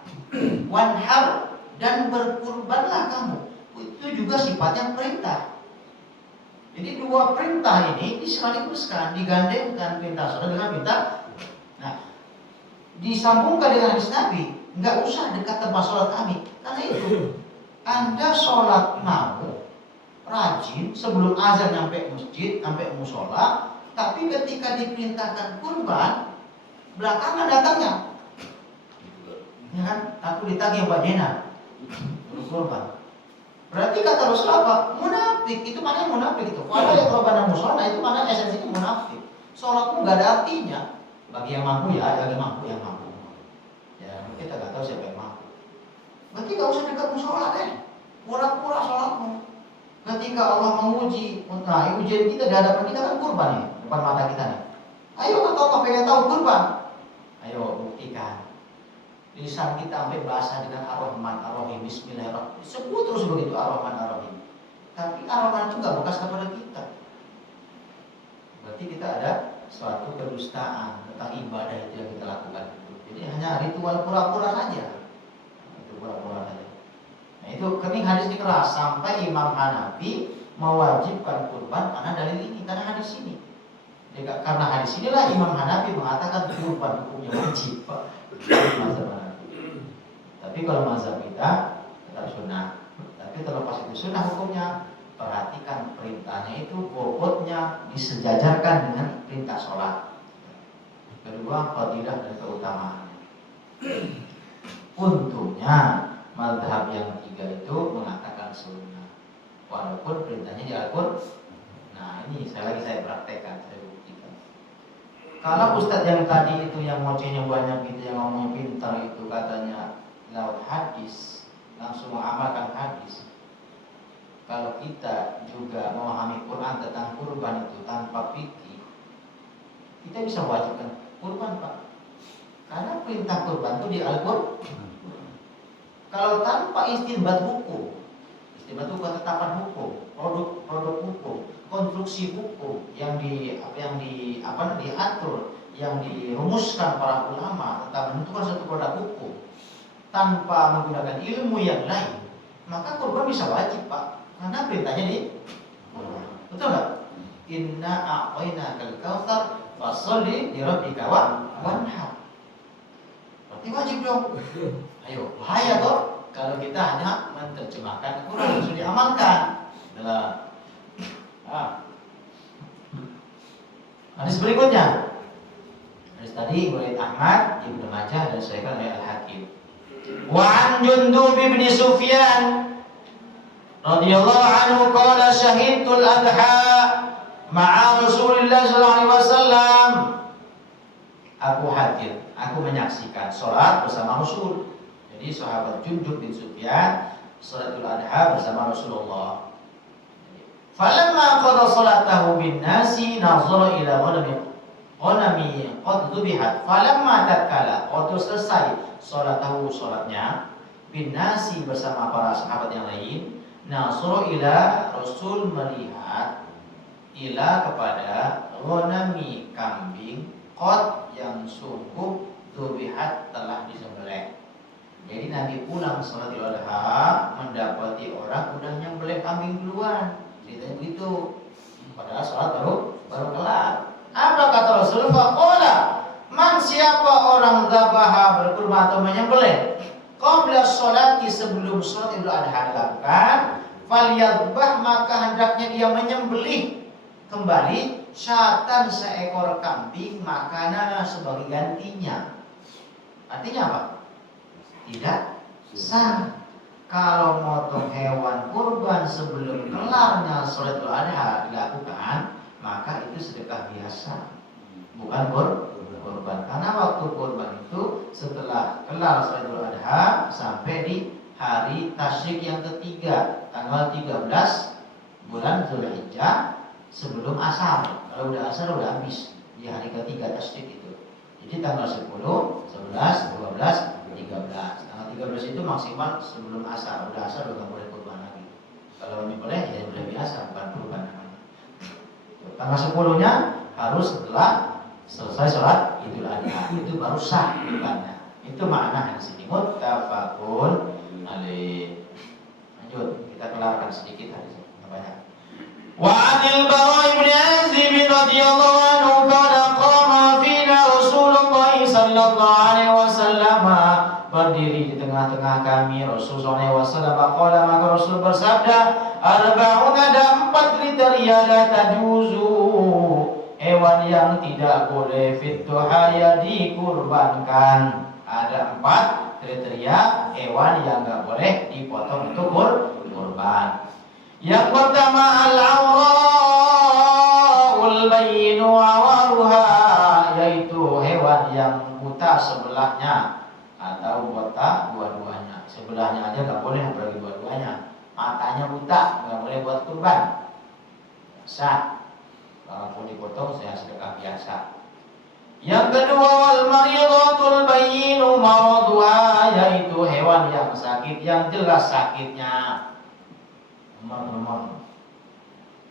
Wanhar, dan berkurbanlah kamu, itu juga sifatnya perintah. Jadi 2 perintah ini disekaligus,kan digandengkan, perintah sholat dengan perintah. Nah, disambungkan dengan hadis Nabi, nggak usah dekat tempat sholat kami. Karena itu Anda sholat mau rajin sebelum azan sampai masjid, sampai musola, tapi ketika diperintahkan kurban belakangan datangnya, ya kan? Aku ditagih Pak Jena kurban. Berarti kata Rasul apa? Munafik. Itu maknanya munafik itu. Kalau yang korban musola itu maknanya esensinya munafik. Sholatmu nggak ada artinya. Bagi yang mampu ya, bagi yang mampu. Ya kita nggak tahu siapa yang mampu. Berarti nggak usah dekat musola deh. Pura-pura sholatmu. Ketika Allah menguji, nah ujian kita di hadapan kita kan kurban ya, depan mata kita nih. Ayo kalau pengen tahu kurban, ayo buktikan. Lisan kita sampai basah dengan Ar-Rahman Ar-Rahim, Bismillahirrahmanirrahim. Sebut terus begitu Ar-Rahman Ar-Rahim. Tapi Ar-Rahman itu nggak bekas kepada kita. Berarti kita ada suatu kedustaan tentang ibadah itu yang kita lakukan. Jadi hanya ritual pura-pura saja. Itu pura-pura saja. Nah itu kening hadis ini keras sampai Imam Hanafi mewajibkan kurban karena dalil ini, karena hadis ini. Jadi, karena hadis inilah Imam Hanafi mengatakan kurban hukumnya wajib, Pak. Tapi kalau mazhab kita tetap sunnah. Tapi terlepas itu sunnah hukumnya, perhatikan perintahnya itu bobotnya disejajarkan dengan perintah sholat. Kedua, fadilah dan keutamaan. Untungnya mazhab yang tiga itu mengatakan sunnah, walaupun perintahnya di Al-Qur'an. Nah ini saya praktekkan, saya buktikan. Kalau ustadz yang tadi itu yang ngocehnya banyak gitu, yang ngomongnya pintar itu katanya laut hadis, langsung mengamalkan hadis. Kalau kita juga memahami Quran tentang kurban itu tanpa fikih, kita bisa wajibkan kurban, Pak. Karena perintah kurban itu di Al-Qur'an. Kalau tanpa istinbat hukum, istinbat hukum, ketetapan hukum, produk hukum, konstruksi hukum yang diatur, yang dirumuskan para ulama tentang menentukan satu produk hukum tanpa menggunakan ilmu yang lain, maka kurban bisa wajib, Pak. Karena perintahnya di Quran. Betul nggak? Inna a'tainakal kautsar fasholli li rabbika wanhar. Berarti wajib dong. Ayo, bahaya toh kalau kita hanya menerjemahkan Quran langsung diamalkan. Hadis berikutnya. Hadis tadi riwayat Ahmad, Ibnu Majah dan disahihkan oleh Al-Hakim. Wa an Jundub bin Sufyan radhiyallahu anhu qala syahidtul adha ma'a Rasulillah sallallahu alaihi wasallam. Aku hadir, aku menyaksikan salat bersama Rasul. Jadi sahabat Jundub bin Sufyan salatul adha bersama Rasulullah. Falamma qada salatahu bin nasi nazara ila ghanami qad dhubihat. Falamma tatkala waktu selesai salatahu salatnya bin nasi bersama para sahabat yang lain, nazara ila Rasul melihat ila kepada ghanami kambing qad yang sungguh dhubihat telah disembelih. Jadi Nabi pulang salat Idul Adha mendapati orang udah nyembelih kambing duluan. Ceritanya begitu. Padahal salat baru kelar. Apa kata Rasul? Faqala, man siapa orang dzabaha berkurban atau menyembelih qabla sholati sebelum salat Idul Adha dilakukan, falyadbah maka hendaknya dia menyembelih kembali syatan seekor kambing makanan sebagai gantinya. Artinya apa? Tidak sah. Kalau motong hewan kurban sebelum kelarnya sholat Idul Adha dilakukan, maka itu sedekah biasa, bukan kurban. Karena waktu kurban itu setelah kelar sholat Idul Adha sampai di hari tasyrik yang ketiga, tanggal 13 bulan Zulhijjah sebelum asar. Kalau udah asar udah habis di hari ketiga tasyrik itu. Jadi tanggal 10, 11, 12, 13. Tanggal 13 itu maksimal sebelum asar. Udah asar udah nggak boleh kurban lagi. Kalau ini boleh ya udah biasa, bukan kurban namanya. Tanggal 10-nya harus setelah selesai sholat Idul Adha, itu baru sah kurbannya. Itu makna di sini muttafaqun alaih. Lanjut, kita kelarkan sedikit hadis banyak. Wa 'anil Bara' bin Azib radhiyallahu anhu qala qama fina Rasulullah sallallahu alaihi wasallam, berdiri di tengah-tengah kami Rasul sallallahu alaihi wasallam. Qala maka Rasul bersabda, arba'un, ada 4 kriteria la tajuzu, hewan yang tidak boleh fit duhaya dikurbankan. Ada 4 kriteria hewan yang enggak boleh dipotong untuk kurban. Yang pertama al-awra'ul bayyinu awaruha, yaitu hewan yang buta sebelahnya atau buta dua-duanya. Sebelahnya aja nggak boleh, apalagi dua-duanya. Matanya buta nggak boleh buat kurban. Sah. Kalaupun dipotong saya sedekah biasa. Yang kedua wal maridatul bayyinu maraduha, yaitu hewan yang sakit yang jelas sakitnya. Nomor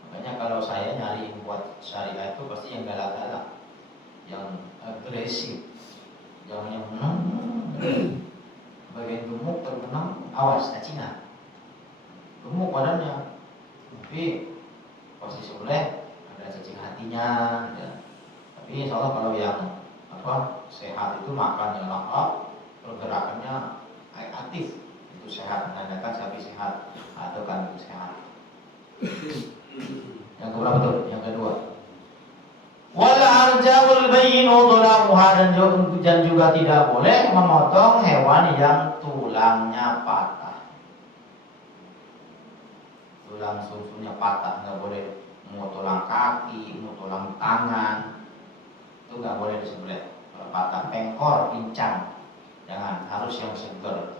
Makanya kalau saya nyari buat syariah itu pasti yang galak-galak, yang agresif, jangan yang menang. Bagian gemuk terbenam, awas cacingnya. Gemuk badannya, tapi pasti sebelah ada cacing hatinya. Ya. Tapi insya Allah kalau yang sehat itu makan yang lengkap, pergerakannya aktif, itu sehat, menandakan sapi sehat atau kambing sehat. Yang keberapa tuh? Yang kedua. Wal arja'ul bayyinu dhulamuha, dan juga tidak boleh memotong hewan yang tulangnya patah. Tulang susunya patah, nggak boleh. Mau tulang kaki, mau tulang tangan, itu nggak boleh disembelih. Kalau patah pengkor, pincang, jangan, harus yang seger.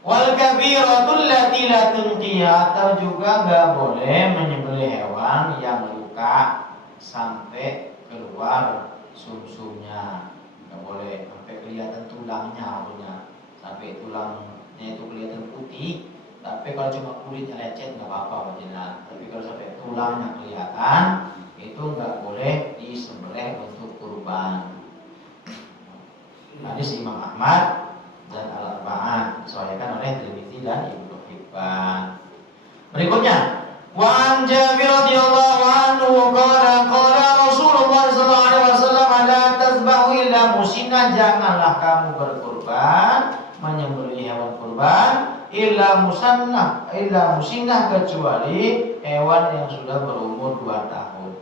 Wal kabiratul lati la tunqiya, atau juga nggak boleh menyembelih hewan yang luka sampai keluar sumsumnya, nggak boleh sampai kelihatan tulangnya punya, sampai tulangnya itu kelihatan putih. Tapi kalau cuma kulitnya lecet nggak apa-apa wajinan. Tapi kalau sampai tulangnya kelihatan, itu nggak boleh disembelih untuk kurban. Hadis Imam Ahmad dan Al-Arba'ah disahihkan oleh Tirmidzi dan Ibnu Hibban. Berikutnya, wa an Jabir radhiyallahu anhu qala Rasulullah sallallahu alaihi wasallam, la tazbahu illa musinna, janganlah kamu berkurban, menyembelih hewan kurban illa musinnah, kecuali hewan yang sudah berumur 2 tahun.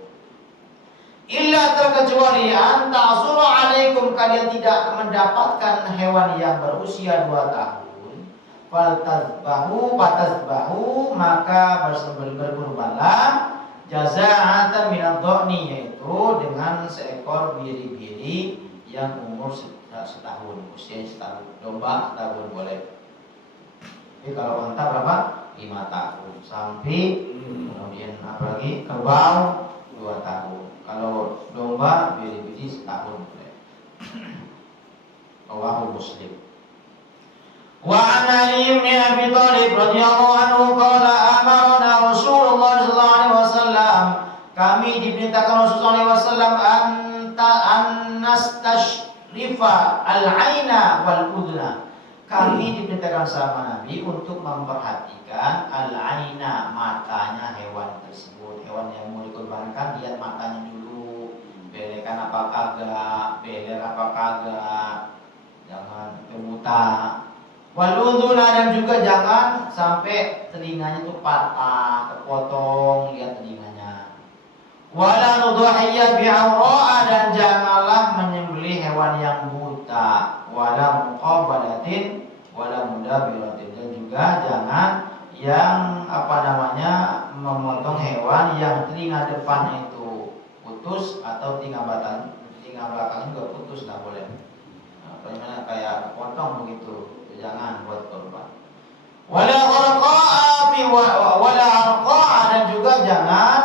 Illa, terkecuali ta'suru alaikum, kalian tidak mendapatkan hewan yang berusia 2 tahun. Fatazbahu, maka berkurbanlah jaza'atan minadh dhani, yaitu dengan seekor biri-biri yang umur setahun, usia setahun. Domba setahun boleh. Jadi kalau unta berapa? 5 tahun. Sapi, kemudian apalagi kerbau 2 tahun. Kalau domba biri-biri setahun boleh. Rawahu Muslim. Wa an Ali bin Abi Thalib radhiyallahu anhu qala amarna Rasulullah sallallahu alaihi wasallam, kami diperintahkan Rasulullah sallallahu alaihi wasallam an nastashrifa al-aina wal udna. Kami diperintahkan sama Nabi untuk memperhatikan al-aina, matanya hewan tersebut. Hewan yang mau dikurbankan, lihat matanya dulu, belekan apa kagak, beler apa kagak, jangan kebuta. Wal udhuna, dan juga jangan sampai telinganya itu patah, kepotong, lihat telinganya. Wala nudhiyya bi'awra'a, dan janganlah menyembelih hewan yang buta. Wala muqabalatin wala mudabiratin, dan juga jangan yang memotong hewan yang telinga depannya itu putus atau telinga belakangnya juga putus, nggak boleh. Nah, kayak potong begitu, jangan buat korban. Wala arqa'a, dan juga jangan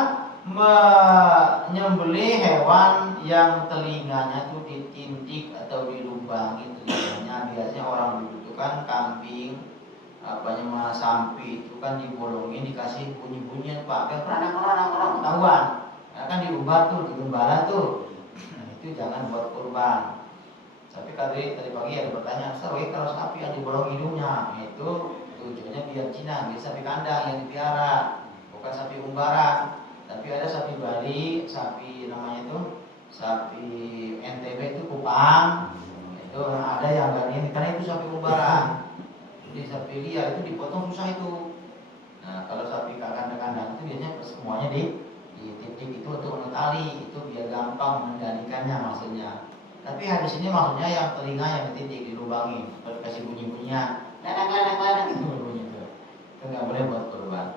menyembelih hewan yang telinganya itu ditindik atau dilubangi telinganya. Biasanya orang dulu itu kan kambing, sapi itu kan dibolongin, dikasih bunyi-bunyian, Pak, keranang ketahuan. Nah, kan diubah tuh, digembala tuh. Nah, itu jangan buat kurban. Tapi tadi pagi ada pertanyaan, kalau sapi yang dibolong hidungnya, itu tujuannya biar Cina, biar sapi kandang yang dipiara, bukan sapi umbaran. Tapi ada sapi Bali, sapi namanya itu sapi NTB itu Kupang, itu ada yang gak, karena itu sapi umbaran. Jadi sapi liar itu dipotong susah itu. Nah, kalau sapi kandang itu biasanya semuanya dititip itu untuk menetali, itu biar gampang mengendalikannya maksudnya. Tapi hadis ini maksudnya yang telinga yang dititik, dilubangi, dikasih bunyi-bunyinya, ladang itu bunyi itu. Itu nggak boleh buat kurban.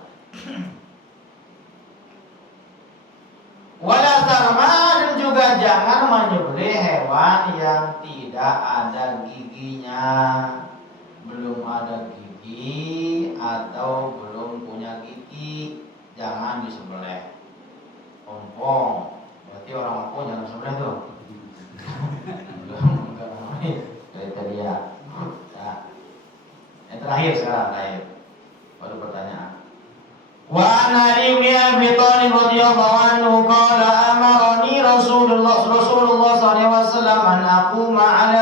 Wala tarma, dan juga jangan menyembelih hewan yang tidak ada giginya, belum ada gigi atau belum punya gigi, jangan disembelih. Ompong, berarti orang ompong jangan disembelih tuh. Belum, dari tadi ya. Nah, yang terakhir sekarang, baru pertanyaan. Wa an Ali bin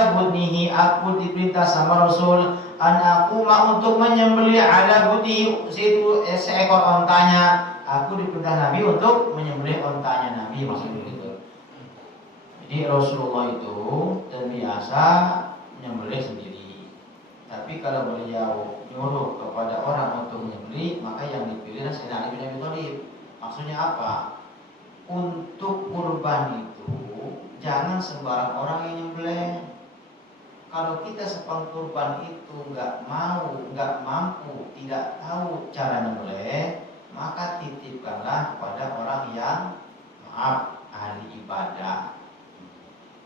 ala budnihi, aku diperintah sama Rasul an aquma untuk menyembelih ala budnihi seekor ontanya. Aku diperintah Nabi untuk menyembelih ontanya Nabi, maksudnya begitu. Jadi Rasulullah itu terbiasa menyembelih sendiri. Tapi kalau beliau nyuruh kepada orang untuk menyembelih, maka yang dipilih Sayyidina Ali bin Abi Thalib. Maksudnya apa? Untuk kurban itu jangan sembarang orang yang nyembelih. Kalau kita sepang kurban itu nggak mampu, tidak tahu cara nyembelih, maka titipkanlah kepada orang yang ahli ibadah,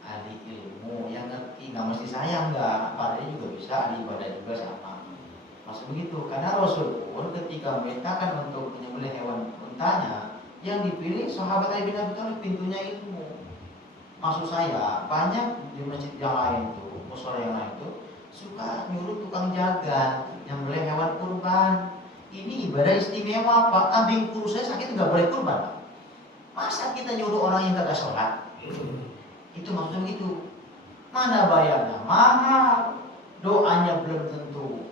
ahli ilmu, yang ngerti. Nggak mesti saya nggak, padahal juga bisa ahli ibadah juga sama. Maksud begitu, karena Rasul pun ketika memerintahkan untuk menyembelih hewan untanya, yang dipilih sahabat Ali bin Abi Thalib, pintunya ilmu. Maksud saya, banyak di masjid yang lain tuh, musola yang lain tuh, suka nyuruh tukang jaga nyembelih hewan kurban. Ini ibadah istimewa Pak, kambing kurus saya sakit nggak boleh kurban. Masa kita nyuruh orang yang kagak sholat? Itu maksudnya begitu. Mana bayarnya mahal, doanya belum tentu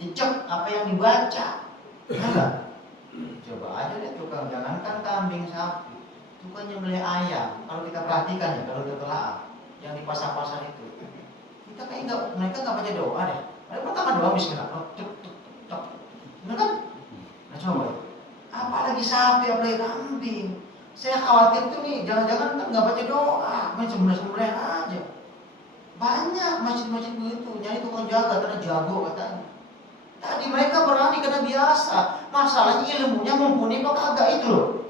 dicek apa yang dibaca. Enggak? Coba aja deh tukang, jangankan kambing sapi, tukang nyembelih ayam. Kalau kita perhatikan ya, kalau kita telah yang di pasar-pasar itu, kita kayak nggak, mereka nggak baca doa deh. Ada pertama doa Bismillah, bener kan? Nah coba, apalagi sapi, apalagi kambing. Saya khawatir tuh nih, jangan-jangan nggak baca doa, main sembelih-sembelih aja. Banyak masjid-masjid begitu, nyari tukang jaga karena jago katanya. Tadi mereka berani karena biasa. Masalahnya ilmunya mumpuni apa kagak itu loh.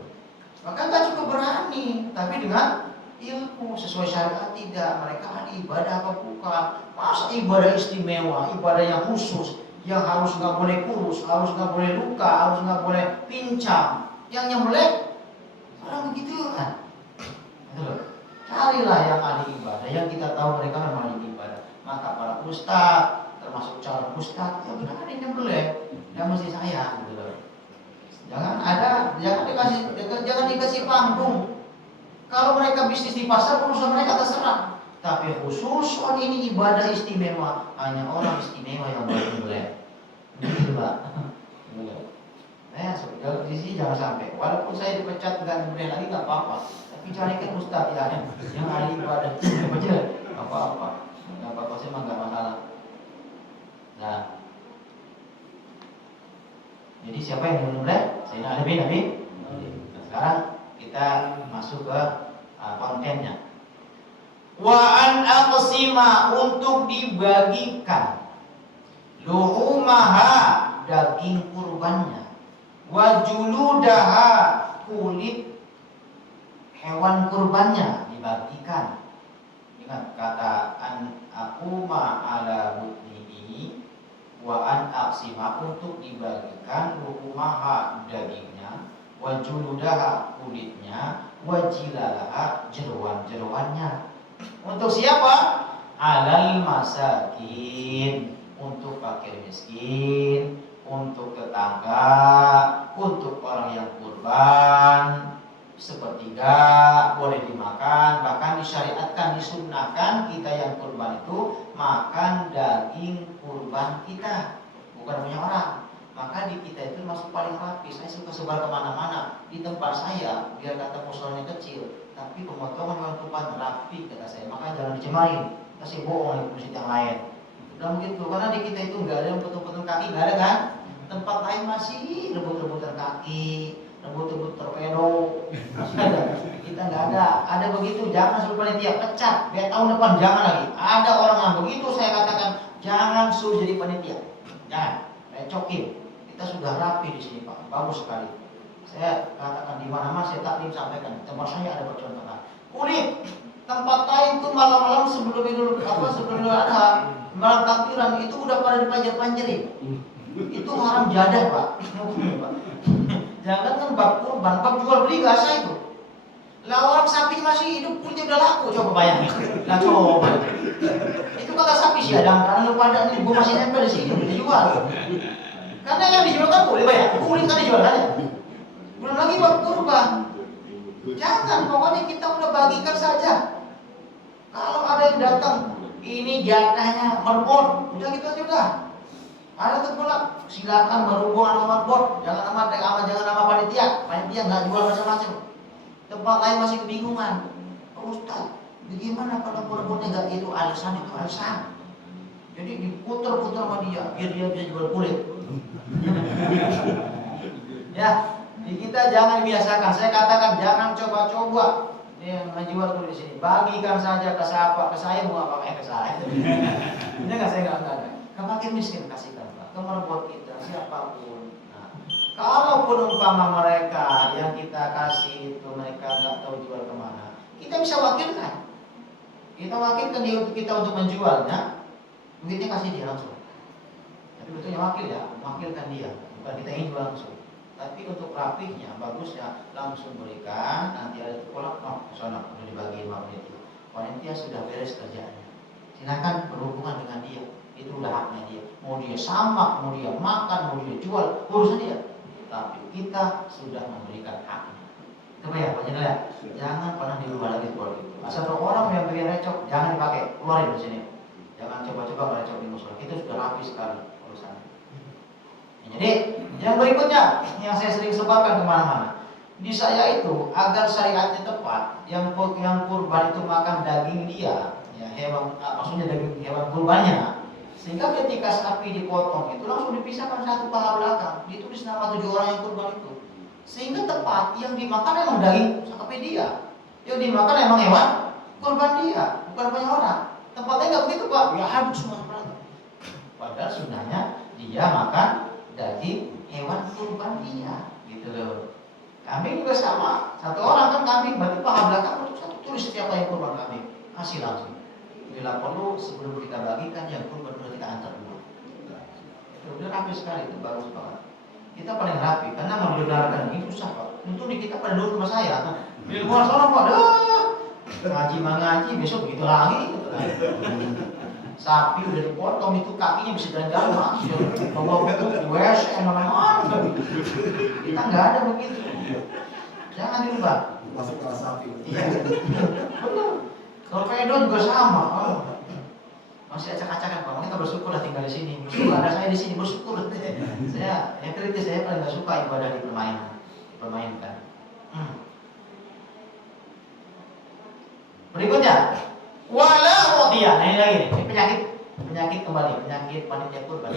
Maka nggak cukup berani, tapi dengan ilmu sesuai syariat tidak. Mereka ada ibadah apa bukan? Masa ibadah istimewa, ibadah yang khusus, yang harus nggak boleh kurus, harus nggak boleh luka, harus nggak boleh pincang. Yang nyembelih orang begitu kan? Carilah yang ahli ibadah, yang kita tahu mereka memang ahli ibadah. Maka para ustaz, termasuk calon ustaz, ya benar ini nyembelih, dan mesti saya gitu loh. Jangan dikasih panggung. Kalau mereka bisnis di pasar, urusan mereka terserah. Tapi khusus soal ini ibadah istimewa, hanya orang istimewa yang boleh nyembelih. Begitu Pak. Dalam sisi jangan sampai. Walaupun saya dipecat nggak nyembelih lagi nggak apa-apa. Tapi carikan ustaz ya, yang ahli ibadah, aja nggak apa-apa. Nggak apa-apa sih, nggak masalah. Nah, jadi siapa yang menyembelih? Sayyidina Ali bin Abi Thalib. Nah, sekarang kita masuk ke kontennya. Wa an aqsima, untuk dibagikan luhumaha, daging kurbannya, wa juludaha, kulit hewan kurbannya dibagikan. Ingat kata an aquma ala butnihi wa an aqsima, untuk dibagikan luhumaha, dagingnya, wa juludaha, kulitnya, wa jilalaha, jeruan-jeruannya. Untuk siapa? Alal masakin, untuk fakir miskin, untuk tetangga, untuk orang yang kurban. Sepertiga boleh dimakan, bahkan disyariatkan, disunnahkan kita yang kurban itu makan daging kurban kita, bukan punya orang. Maka di kita itu masuk paling rapi. Saya suka sebar kemana-mana. Di tempat saya, biar kata musolanya kecil, tapi pemotongan hewan kurban rapi kata saya. Maka jangan dicemarin, kasih bohong di masjid yang lain. Dan begitu, karena di kita itu nggak ada yang potong-potong kaki, nggak ada kan? Tempat lain masih rebut-rebutan kaki, rebut-rebut torpedo, masih ada. Kita nggak ada. Ada begitu, jangan suruh panitia pecat. Biar tahun depan jangan lagi. Ada orang yang begitu saya katakan, jangan suruh jadi panitia. Jangan, recokin. Kita sudah rapi di sini Pak, bagus sekali. Saya katakan di mana-mana saya taklim sampaikan. Tempat saya ada percontohan. Kulit tempat lain tuh malam-malam sebelum Idul Adha, malam takbiran itu udah pada dipanjer-panjerin. Itu haram jadah Pak. Jangan kan bab kurban, bab jual beli gak sah itu. Lah orang sapi masih hidup, kulitnya udah laku, coba bayangin. Lah coba. Itu kata sapi sih ada, karena lu pada ini gua masih nempel di sini dijual. Karena yang dijual kan boleh bayar, kulit kan dijual aja. Belum lagi bab kurban. Jangan, pokoknya kita udah bagikan saja. Kalau ada yang datang, ini jatahnya merbot, udah gitu aja udah. Ada tengkulak, silakan berhubungan sama merbot, jangan sama panitia nggak jual macam-macam. Tempat lain masih kebingungan, Pak Ustaz, bagaimana kalau merbotnya nggak itu alasan. Jadi diputar-putar sama dia, biar dia bisa jual kulit. Ya, kita jangan biasakan. Saya katakan jangan coba-coba yang menjual kulit di sini. Bagikan saja ke siapa, ke saya mau apa ke saya. Ini nggak saya nggak ada. Ke fakir miskin kasihkan Pak, ke merbot kita siapapun. Nah, kalaupun umpama mereka yang kita kasih itu mereka nggak tahu jual kemana, kita bisa wakilkan. Kita wakilkan dia untuk kita untuk menjualnya, duitnya kasih dia langsung. Tapi betulnya wakil ya, wakilkan dia, bukan kita ingin jual langsung. Tapi untuk rapihnya, bagusnya langsung berikan. Nanti ada tengkulak, ke sana udah dibagi 5 menit. Panitia sudah beres kerjaannya. Silakan berhubungan dengan dia. Itu udah haknya dia. Mau dia samak, mau dia makan, mau dia jual, urusan dia. Tapi kita sudah memberikan haknya. Itu ya, Pak Jenderal. Jangan pernah dirubah lagi seperti itu. Asal orang yang bikin recok, jangan dipakai, keluarin dari sini. Jangan coba-coba merecok di musola. Itu sudah rapi sekali urusannya. Jadi yang berikutnya yang saya sering sebarkan kemana-mana, di saya itu agar syariatnya tepat, yang kurban itu makan daging dia, ya hewan, maksudnya daging hewan kurbannya, sehingga ketika sapi dipotong itu langsung dipisahkan satu paha belakang, ditulis nama 7 orang yang kurban itu, sehingga tepat yang dimakan emang daging sapi dia, yang dimakan emang hewan kurban dia, bukan banyak orang. Tempatnya nggak begitu Pak, ya habis semua orang. Padahal sebenarnya dia makan daging hewan kurban dia, gitu loh. Kambing juga sama, 1 orang kan kambing, berarti paha belakang untuk 1 tulis setiap yang kurban kambing, kasih langsung. Bila perlu sebelum kita bagikan yang kurban kita antar dulu. Itu udah rapi sekali, itu bagus banget. Kita paling rapi karena membenarkan itu susah Pak. Untuk di kita pada dulu sama saya, di luar sana Pak, ngaji besok begitu lagi. Sapi udah dipotong itu kakinya bisa jalan-jalan langsung bawa betul di WC namanya kita nggak ada begitu, jangan dirubah. Masuk kelas sapi. Iya betul. Torpedo juga sama, masih acak-acakan Pak. Kita bersyukur lah tinggal di sini, bersyukur ada saya di sini, bersyukur. Saya yang kritis, saya paling nggak suka ibadah dipermainkan. Berikutnya wala u'tiyah. Nah ini lagi nih, ini penyakit kembali, penyakit panitia kurban.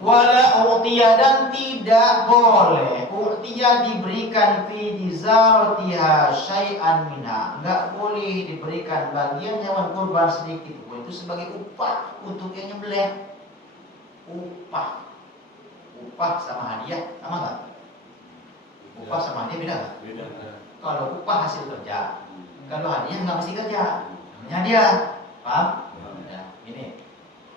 Wala u'tiyah, dan tidak boleh u'tiyah diberikan fi jizaratiha syai'an minha. Enggak boleh diberikan bagian hewan kurban sedikit pun, itu sebagai upah untuk yang nyembelih. Upah sama hadiah sama enggak? Upah sama hadiah beda enggak? Beda. Kalau upah hasil kerja, kalau hadiah nggak mesti kerja. Namanya dia, paham? Ya, ini.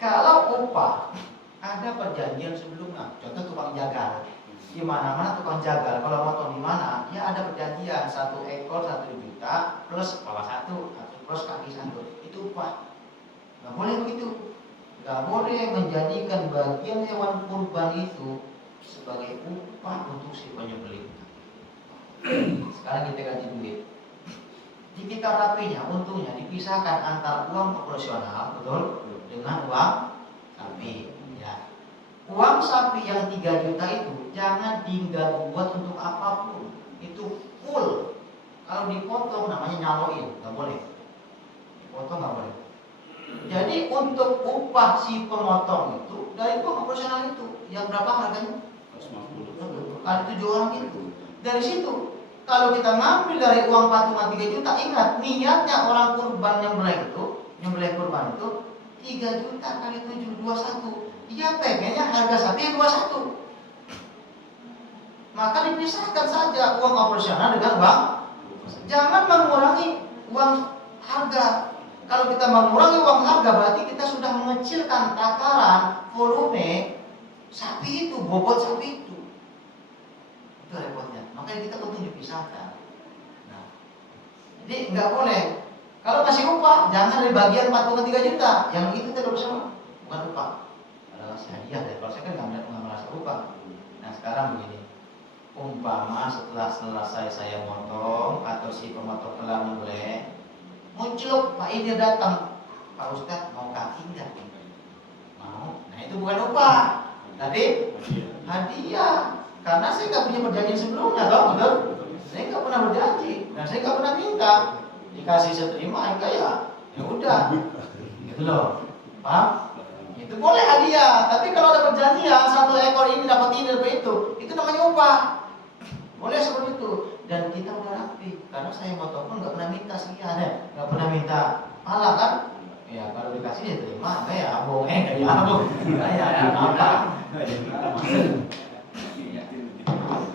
Kalau upah ada perjanjian sebelumnya. Contoh tukang jagal. Di mana-mana tukang jagal, kalau motong di mana, ya ada perjanjian 1 ekor 1 juta plus kepala 1 plus kaki 1. Itu upah. Nggak boleh begitu. Nggak boleh menjadikan bagian hewan kurban itu sebagai upah untuk si penyembelih. Sekarang kita ganti duit. Di kita rapinya, untungnya dipisahkan antara uang operasional, betul, dengan uang sapi. Ya. Uang sapi yang 3 juta itu jangan dibuat untuk apapun. Itu full. Kalau dipotong namanya nyaloin, nggak boleh. Dipotong nggak boleh. Jadi untuk upah si pemotong itu dari uang operasional itu, yang berapa harganya? 150. Kali 7 orang itu. Dari situ. Kalau kita ngambil dari uang patungan 3 juta, ingat niatnya orang kurban nyembelih kurban itu 3 juta kali 7, 21. Dia pengennya harga sapi 21. Maka dipisahkan saja uang operasional dengan uang. Jangan mengurangi uang harga. Kalau kita mengurangi uang harga berarti kita sudah mengecilkan takaran volume sapi itu, bobot sapi itu. Itu repotnya. Makanya kita penting dipisahkan. Nah, jadi nggak boleh. Kalau masih upah, jangan dari bagian patungan 3 juta. Yang itu tidak bersama, bukan upah. Ada ngasih hadiah dari kalau saya kan nggak merasa upah. Nah sekarang begini, umpama setelah selesai saya motong atau si pemotong telah nyembelih, muncul Pak Idir datang, Pak Ustadz mau kaki enggak? Mau. Nah itu bukan upah, tapi hadiah. Karena saya nggak punya perjanjian sebelumnya, toh betul? Saya nggak pernah berjanji dan saya nggak pernah minta. Dikasih seterima enggak ya? Ya udah, gitu loh. Paham? Itu boleh hadiah, tapi kalau ada perjanjian 1 ekor ini dapat ini dapat itu namanya upah. Boleh seperti itu. Dan kita udah rapi, karena saya motor pun nggak pernah minta sekian, nggak pernah minta malah kan? Ya kalau dikasih ya terima, enggak ya abang, enggak ya abang, enggak ya apa?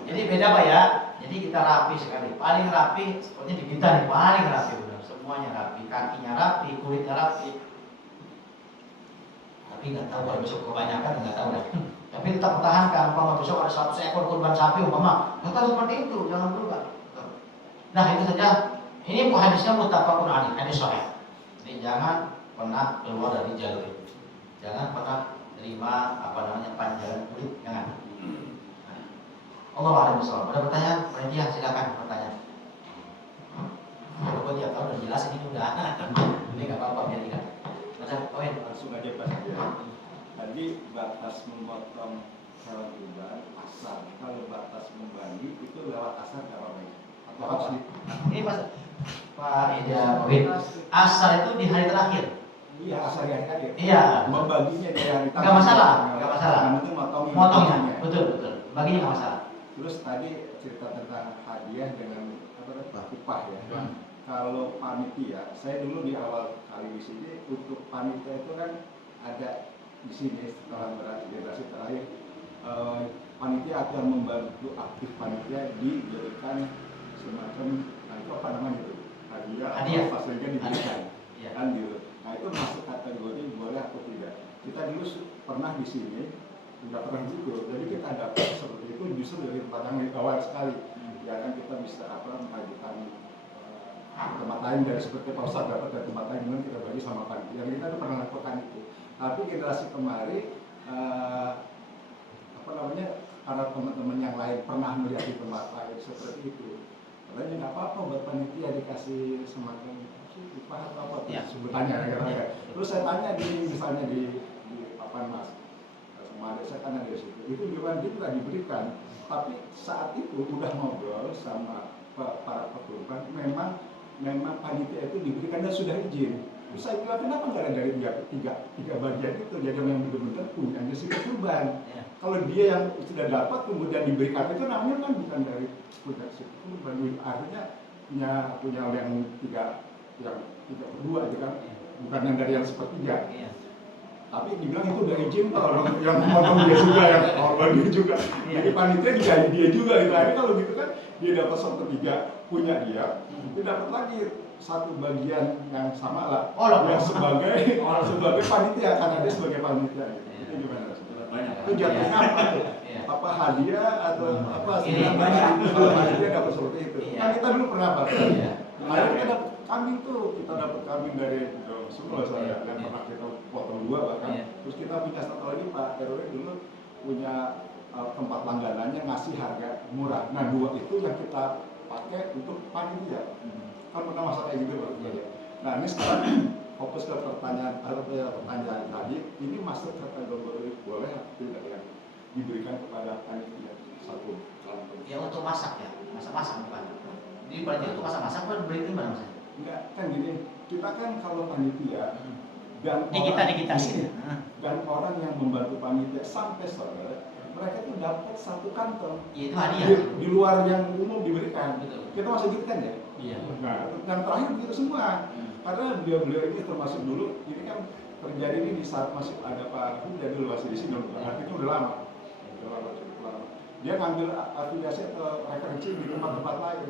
Jadi beda Pak ya. Jadi kita rapi sekali, paling rapi seperti di kita nih, paling rapi benar, semuanya rapi, kakinya rapi, kulitnya rapi. Tapi nggak tahu kalau besok kebanyakan nggak tahu dah. Tapi tetap pertahankan, umpama besok ada 100 ekor kurban sapi umpama, tetap seperti itu, jangan berubah. Nah itu saja. Ini hadisnya muttafaqun alaih, hadis sahih. Jadi jangan pernah keluar dari jalur itu. Jangan pernah terima panjangan kulit, jangan. Allah a'lam bishawab. Ada pertanyaan? Panitia silakan bertanya. Kalau tiap tahun udah jelas ini udah. Ini nggak apa-apa biar ingat. Macam poin Langsung aja Pak. Tadi batas memotong hewan kurban asar. Kalau batas membagi itu lewat asar nggak apa-apa. Atau harus di ini Pak Ida poin. Asar itu di hari terakhir. Iya, asal yang tadi. Iya. Membaginya di hari Nggak masalah, nggak masalah. Yang penting Motongnya, betul. Baginya nggak masalah. Terus tadi cerita tentang hadiah dengan upah ya. Kalau panitia, saya dulu di awal kali di sini untuk panitia itu kan ada di sini setelah generasi terakhir panitia akan membantu aktif panitia diberikan semacam itu apa namanya itu hadiah fasilitas diberikan kan gitu. Nah itu masuk kategori boleh atau tidak. Kita dulu pernah di sini udah pernah juga, jadi kita dapat seperti itu justru dari pandangan awal sekali. Ya kan kita bisa mengajukan tempat lain dari seperti Pak Ustadz dapat dari tempat lain kemudian kita bagi sama panitia. Yang kita tuh pernah lakukan itu. Tapi generasi kemarin karena teman-teman yang lain pernah melihat di tempat lain seperti itu. Katanya nggak apa-apa buat panitia dikasih semacam upah atau apa sebutannya ya. Terus saya tanya misalnya di Papan Mas sama adik saya kan ada di situ. Itu juga diberikan. Tapi saat itu udah ngobrol sama para pekurban, memang panitia itu diberikan dan sudah izin. Terus saya bilang kenapa nggak ada dari tiga bagian itu, jadi yang benar-benar punya si pekurban. Kalau dia yang sudah dapat kemudian diberikan itu namanya kan bukan dari punya si pekurban, artinya punya yang tiga berdua aja kan, bukan yang dari yang sepertiga. Tapi dibilang itu udah izin kalau yang memotong dia juga, yang korban dia juga. Jadi panitia digaji dia juga gitu. Jadi kalau gitu kan dia dapat 1/3 punya dia dapat lagi satu bagian yang sama lah. Yang sebagai panitia karena dia sebagai panitia. Itu gimana? Itu jatuhnya apa? Apa hadiah atau apa? Kalau panitia dapat seperti itu. Kan kita dulu pernah pakai. Akhirnya kita dapat kambing tuh, kita dapat kambing dari semua saya yang pernah kita potong 2 bahkan. Terus kita punya satu lagi Pak RW dulu punya tempat langganannya ngasih harga murah. Nah 2 itu yang kita pakai untuk panitia. Kan pernah masalah kayak gitu Pak. Nah ini sekarang fokus ke pertanyaan tadi, ini masuk kategori boleh atau tidak yang diberikan kepada panitia satu kampung? Ya untuk masak ya, masak bukan. Di panitia untuk masak kan beri timbangan Mas. Enggak, kan gini, kita kan kalau panitia dan dan orang yang membantu panitia sampai sore, mereka tuh dapat satu kantong. Itu hadiah. Di luar yang umum diberikan. Betul. Kita masih gitu kan ya? Iya. Nah, yang terakhir begitu semua. Karena beliau ini termasuk dulu, ini kan terjadi ini di saat masih ada Pak Huda dulu masih di sini, artinya udah lama. Cukup lama. Dia ngambil afiliasi atau referensi di tempat-tempat lain.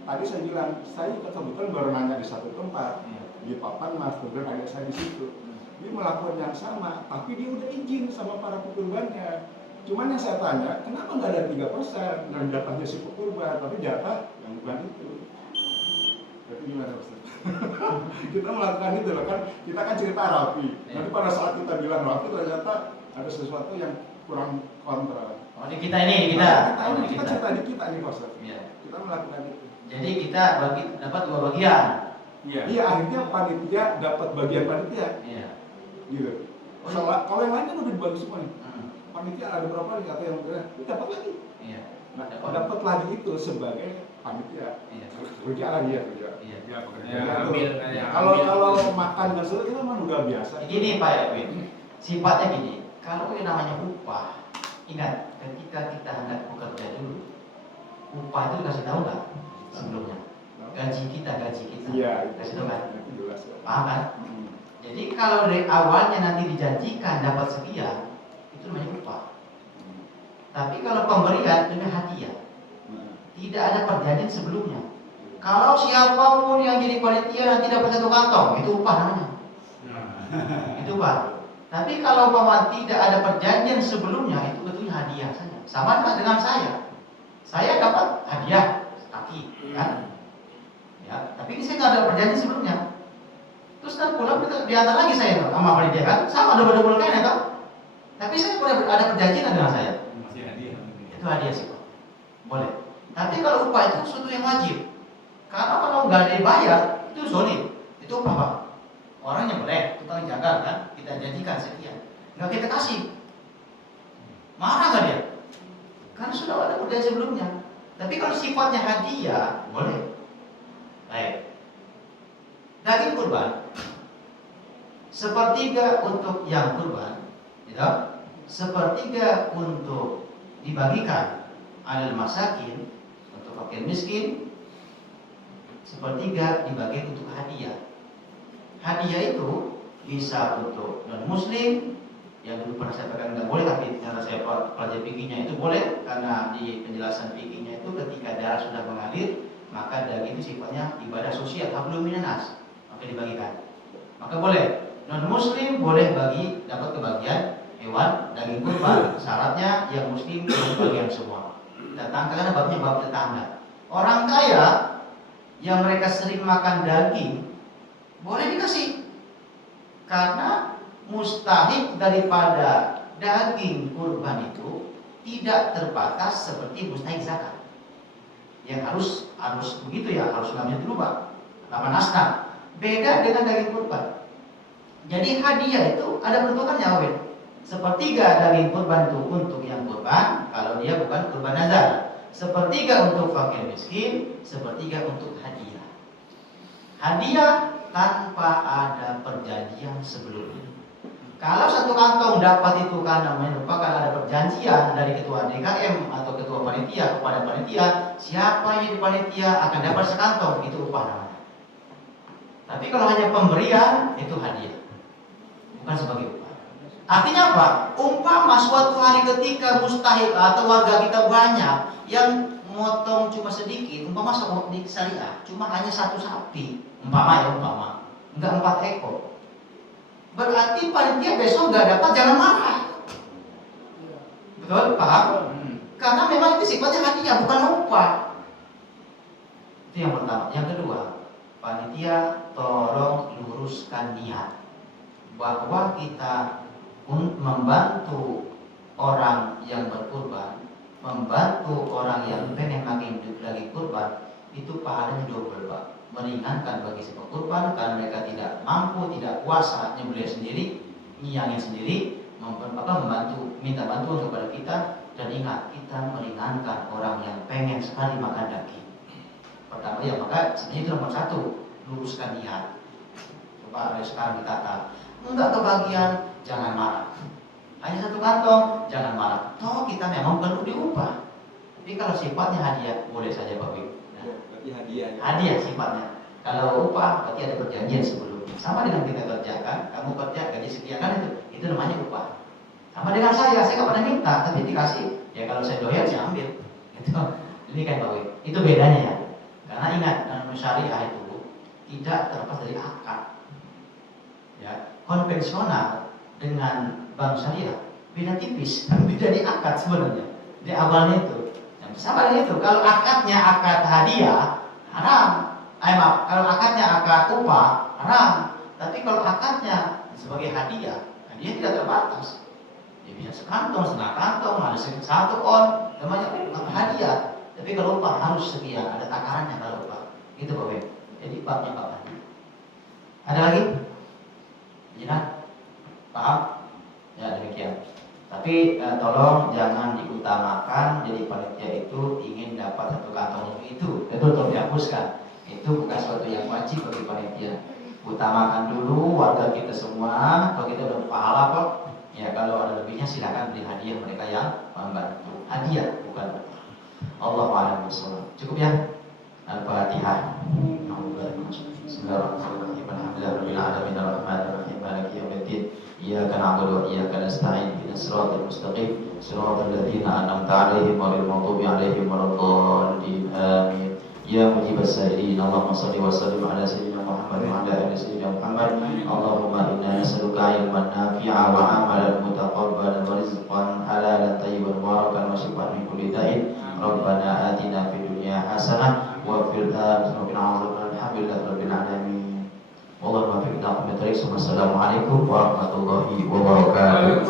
Tadi saya bilang, saya kebetulan baru nanya di satu tempat di Papan Mas, kemudian ada saya di situ. Dia melakukan yang sama, tapi dia udah izin sama para pekurbannya. Cuman yang saya tanya, kenapa nggak ada 3% yang jatahnya si pekurban, tapi jatah yang bukan itu? Jadi gimana Ustaz? Kita melakukan itu loh kan, kita kan cerita rapi. Nanti pada saat kita bilang rapi ternyata ada sesuatu yang kurang kontra. Oh di kita ini kita cerita di kita nih Ustaz. Iya. Kita melakukan itu. Jadi kita dapat 2 bagian. Iya, akhirnya panitia dapat bagian panitia. Iya. Gitu. Kalau yang lain kan udah dibagi semua nih. Panitia ada berapa nih kata yang dapat lagi. Iya. Nah, dapat lagi itu sebagai panitia. Iya. Kerja lagi ya kerja. Iya. Ya pekerja. Ya, ambil, Kalau makan dan sebagainya itu memang udah biasa. Gini Pak Edwin, sifatnya gini. Kalau yang namanya upah, ingat ketika kita hendak bekerja dulu, upah itu dikasih tahu nggak sebelumnya? Gaji kita. Iya. Kasih tahu kan? Itu jelas. Paham kan? Jadi kalau dari awalnya nanti dijanjikan dapat sekian, itu namanya upah. Tapi kalau pemberian itu hadiah. Tidak ada perjanjian sebelumnya. Kalau siapapun yang jadi panitia nanti dapat 1 kantong, itu upah namanya. Itu upah. Tapi kalau umpama tidak ada perjanjian sebelumnya, itu betulnya hadiah saja. Sama dengan saya. Saya dapat hadiah kaki, kan? Ya, tapi ini saya nggak ada perjanjian sebelumnya. Terus kan pulang diantar lagi saya sama panitia kan, sama double kan ya toh. Tapi saya ada perjanjian dengan saya. Masih hadiah. Itu hadiah sih Pak. Boleh. Tapi kalau upah itu sesuatu yang wajib. Karena kalau nggak dibayar itu zolim. Itu upah Pak. Orangnya boleh, tukang jaga kan, kita janjikan sekian, nggak kita kasih, marah nggak dia? Karena sudah ada perjanjian sebelumnya. Tapi kalau sifatnya hadiah, boleh. Baik. Daging kurban, sepertiga untuk yang kurban, gitu? Sepertiga untuk dibagikan alil masakin, untuk fakir miskin, sepertiga dibagi untuk hadiah. Hadiah itu bisa untuk non muslim, yang dulu pernah saya katakan nggak boleh, tapi karena saya pelajari fikihnya itu boleh, karena di penjelasan fikihnya itu ketika darah sudah mengalir, maka daging itu sifatnya ibadah sosial, hablum minan nas, maka dibagikan. Maka boleh non muslim boleh bagi, dapat kebagian hewan daging kurban. Syaratnya yang muslim kebagian semua. Tetangga, karena babnya bab tetangga. Orang kaya yang mereka sering makan daging boleh dikasih, karena mustahik daripada daging kurban itu tidak terbatas seperti mustahik zakat yang harus begitu ya, harus namanya dulu Pak, nama nasnah. Beda dengan daging kurban. Jadi hadiah itu ada peruntukannya, Win. Sepertiga daging kurban itu untuk yang kurban, kalau dia bukan kurban nazar. Sepertiga untuk fakir miskin, sepertiga untuk hadiah. Hadiah tanpa ada perjanjian sebelumnya. Kalau 1 kantong dapat itu karena merupakan ada perjanjian dari ketua DKM atau ketua panitia kepada panitia, siapa yang di panitia akan dapat sekantong, itu upah namanya. Tapi kalau hanya pemberian, itu hadiah, bukan sebagai upah. Artinya apa? Umpama suatu hari ketika mustahil atau warga kita banyak yang motong cuma sedikit, umpama di syariah cuma hanya 1 sapi, umpama enggak 4 ekor, berarti panitia besok nggak dapat, jangan marah. Betul, paham? Karena memang itu sifatnya hadiah, bukan upah. Itu yang pertama. Yang kedua, panitia tolong luruskan niat bahwa kita membantu orang yang berkurban, membantu orang yang pengen makin lagi kurban, itu pahalanya double Pak. Meringankan bagi si pekurban karena mereka tidak mampu, tidak kuasa nyembelih sendiri, nyiyangin sendiri, membantu, minta bantuan kepada kita. Dan ingat, kita meringankan orang yang pengen sekali makan daging. Pertama ya, maka sebenarnya itu nomor 1, luruskan niat. Coba dari sekarang ditata, enggak kebagian, jangan marah. Hanya 1 kantong, jangan marah. Toh kita memang perlu diupah. Tapi kalau sifatnya hadiah, boleh saja Pak Wib. Hadiah sifatnya. Kalau upah berarti ada perjanjian sebelumnya. Sama dengan kita kerjakan, kamu kerja gaji sekian kan, itu namanya upah. Sama dengan saya nggak pernah minta, tapi dikasih. Ya kalau saya doyan saya ambil. Itu ini kan Pak Wib. Itu bedanya ya. Karena ingat, dalam syariah itu tidak terlepas dari akad. Ya, konvensional dengan bank syariah beda tipis, beda di akad sebenarnya. Di awalnya itu. Sama dengan itu, kalau akadnya akad hadiah, haram. Kalau akadnya akad upah, haram. Tapi kalau akadnya sebagai hadiah tidak terbatas. Ya bisa sekantong, setengah kantong, ada 1 on, namanya hadiah. Tapi kalau upah harus sekian, ada takarannya kalau upah. Itu Pak. Jadi babnya Pak. Ada lagi? Jinak? Paham? Ya demikian. Tapi tolong jangan diutamakan jadi panitia itu ingin dapat satu kantong itu tolong dihapuskan. Itu bukan sesuatu yang wajib bagi panitia. Utamakan dulu warga kita semua. Kalau kita udah pahala kok. Ya kalau ada lebihnya silakan beli hadiah mereka yang membantu. Hadiah bukan. Allahu a'lam bishawab. Cukup ya. Al-Fatihah. Bismillahirrahmanirrahim. Alhamdulillahirabbil alamin arrahmanir rahim maliki yaumiddin. Iyyaka na'budu wa iyyaka nasta'in. Ihdinas siratal mustaqim. Siratal ladzina an'amta 'alaihim ghairil maghdubi 'alaihim waladdallin. Amin. Ya mujibas sa'ilin. Allahumma shalli wa sallim ala sayyidina Muhammad wa ala ali sayyidina Muhammad. Allahumma inna nas'aluka ilman nafi'a wa 'amalan mutaqabbalan wa rizqan halalan tayyiban mubarakan wa shifaan min kulli da'in. Rabbana atina fid dunya hasanah wa fil akhirati hasanah. Alhamdulillahi rabbil alamin. Wallahu muwaffiq ila aqwamit thoriq. Wassalamualaikum warahmatullahi wabarakatuh.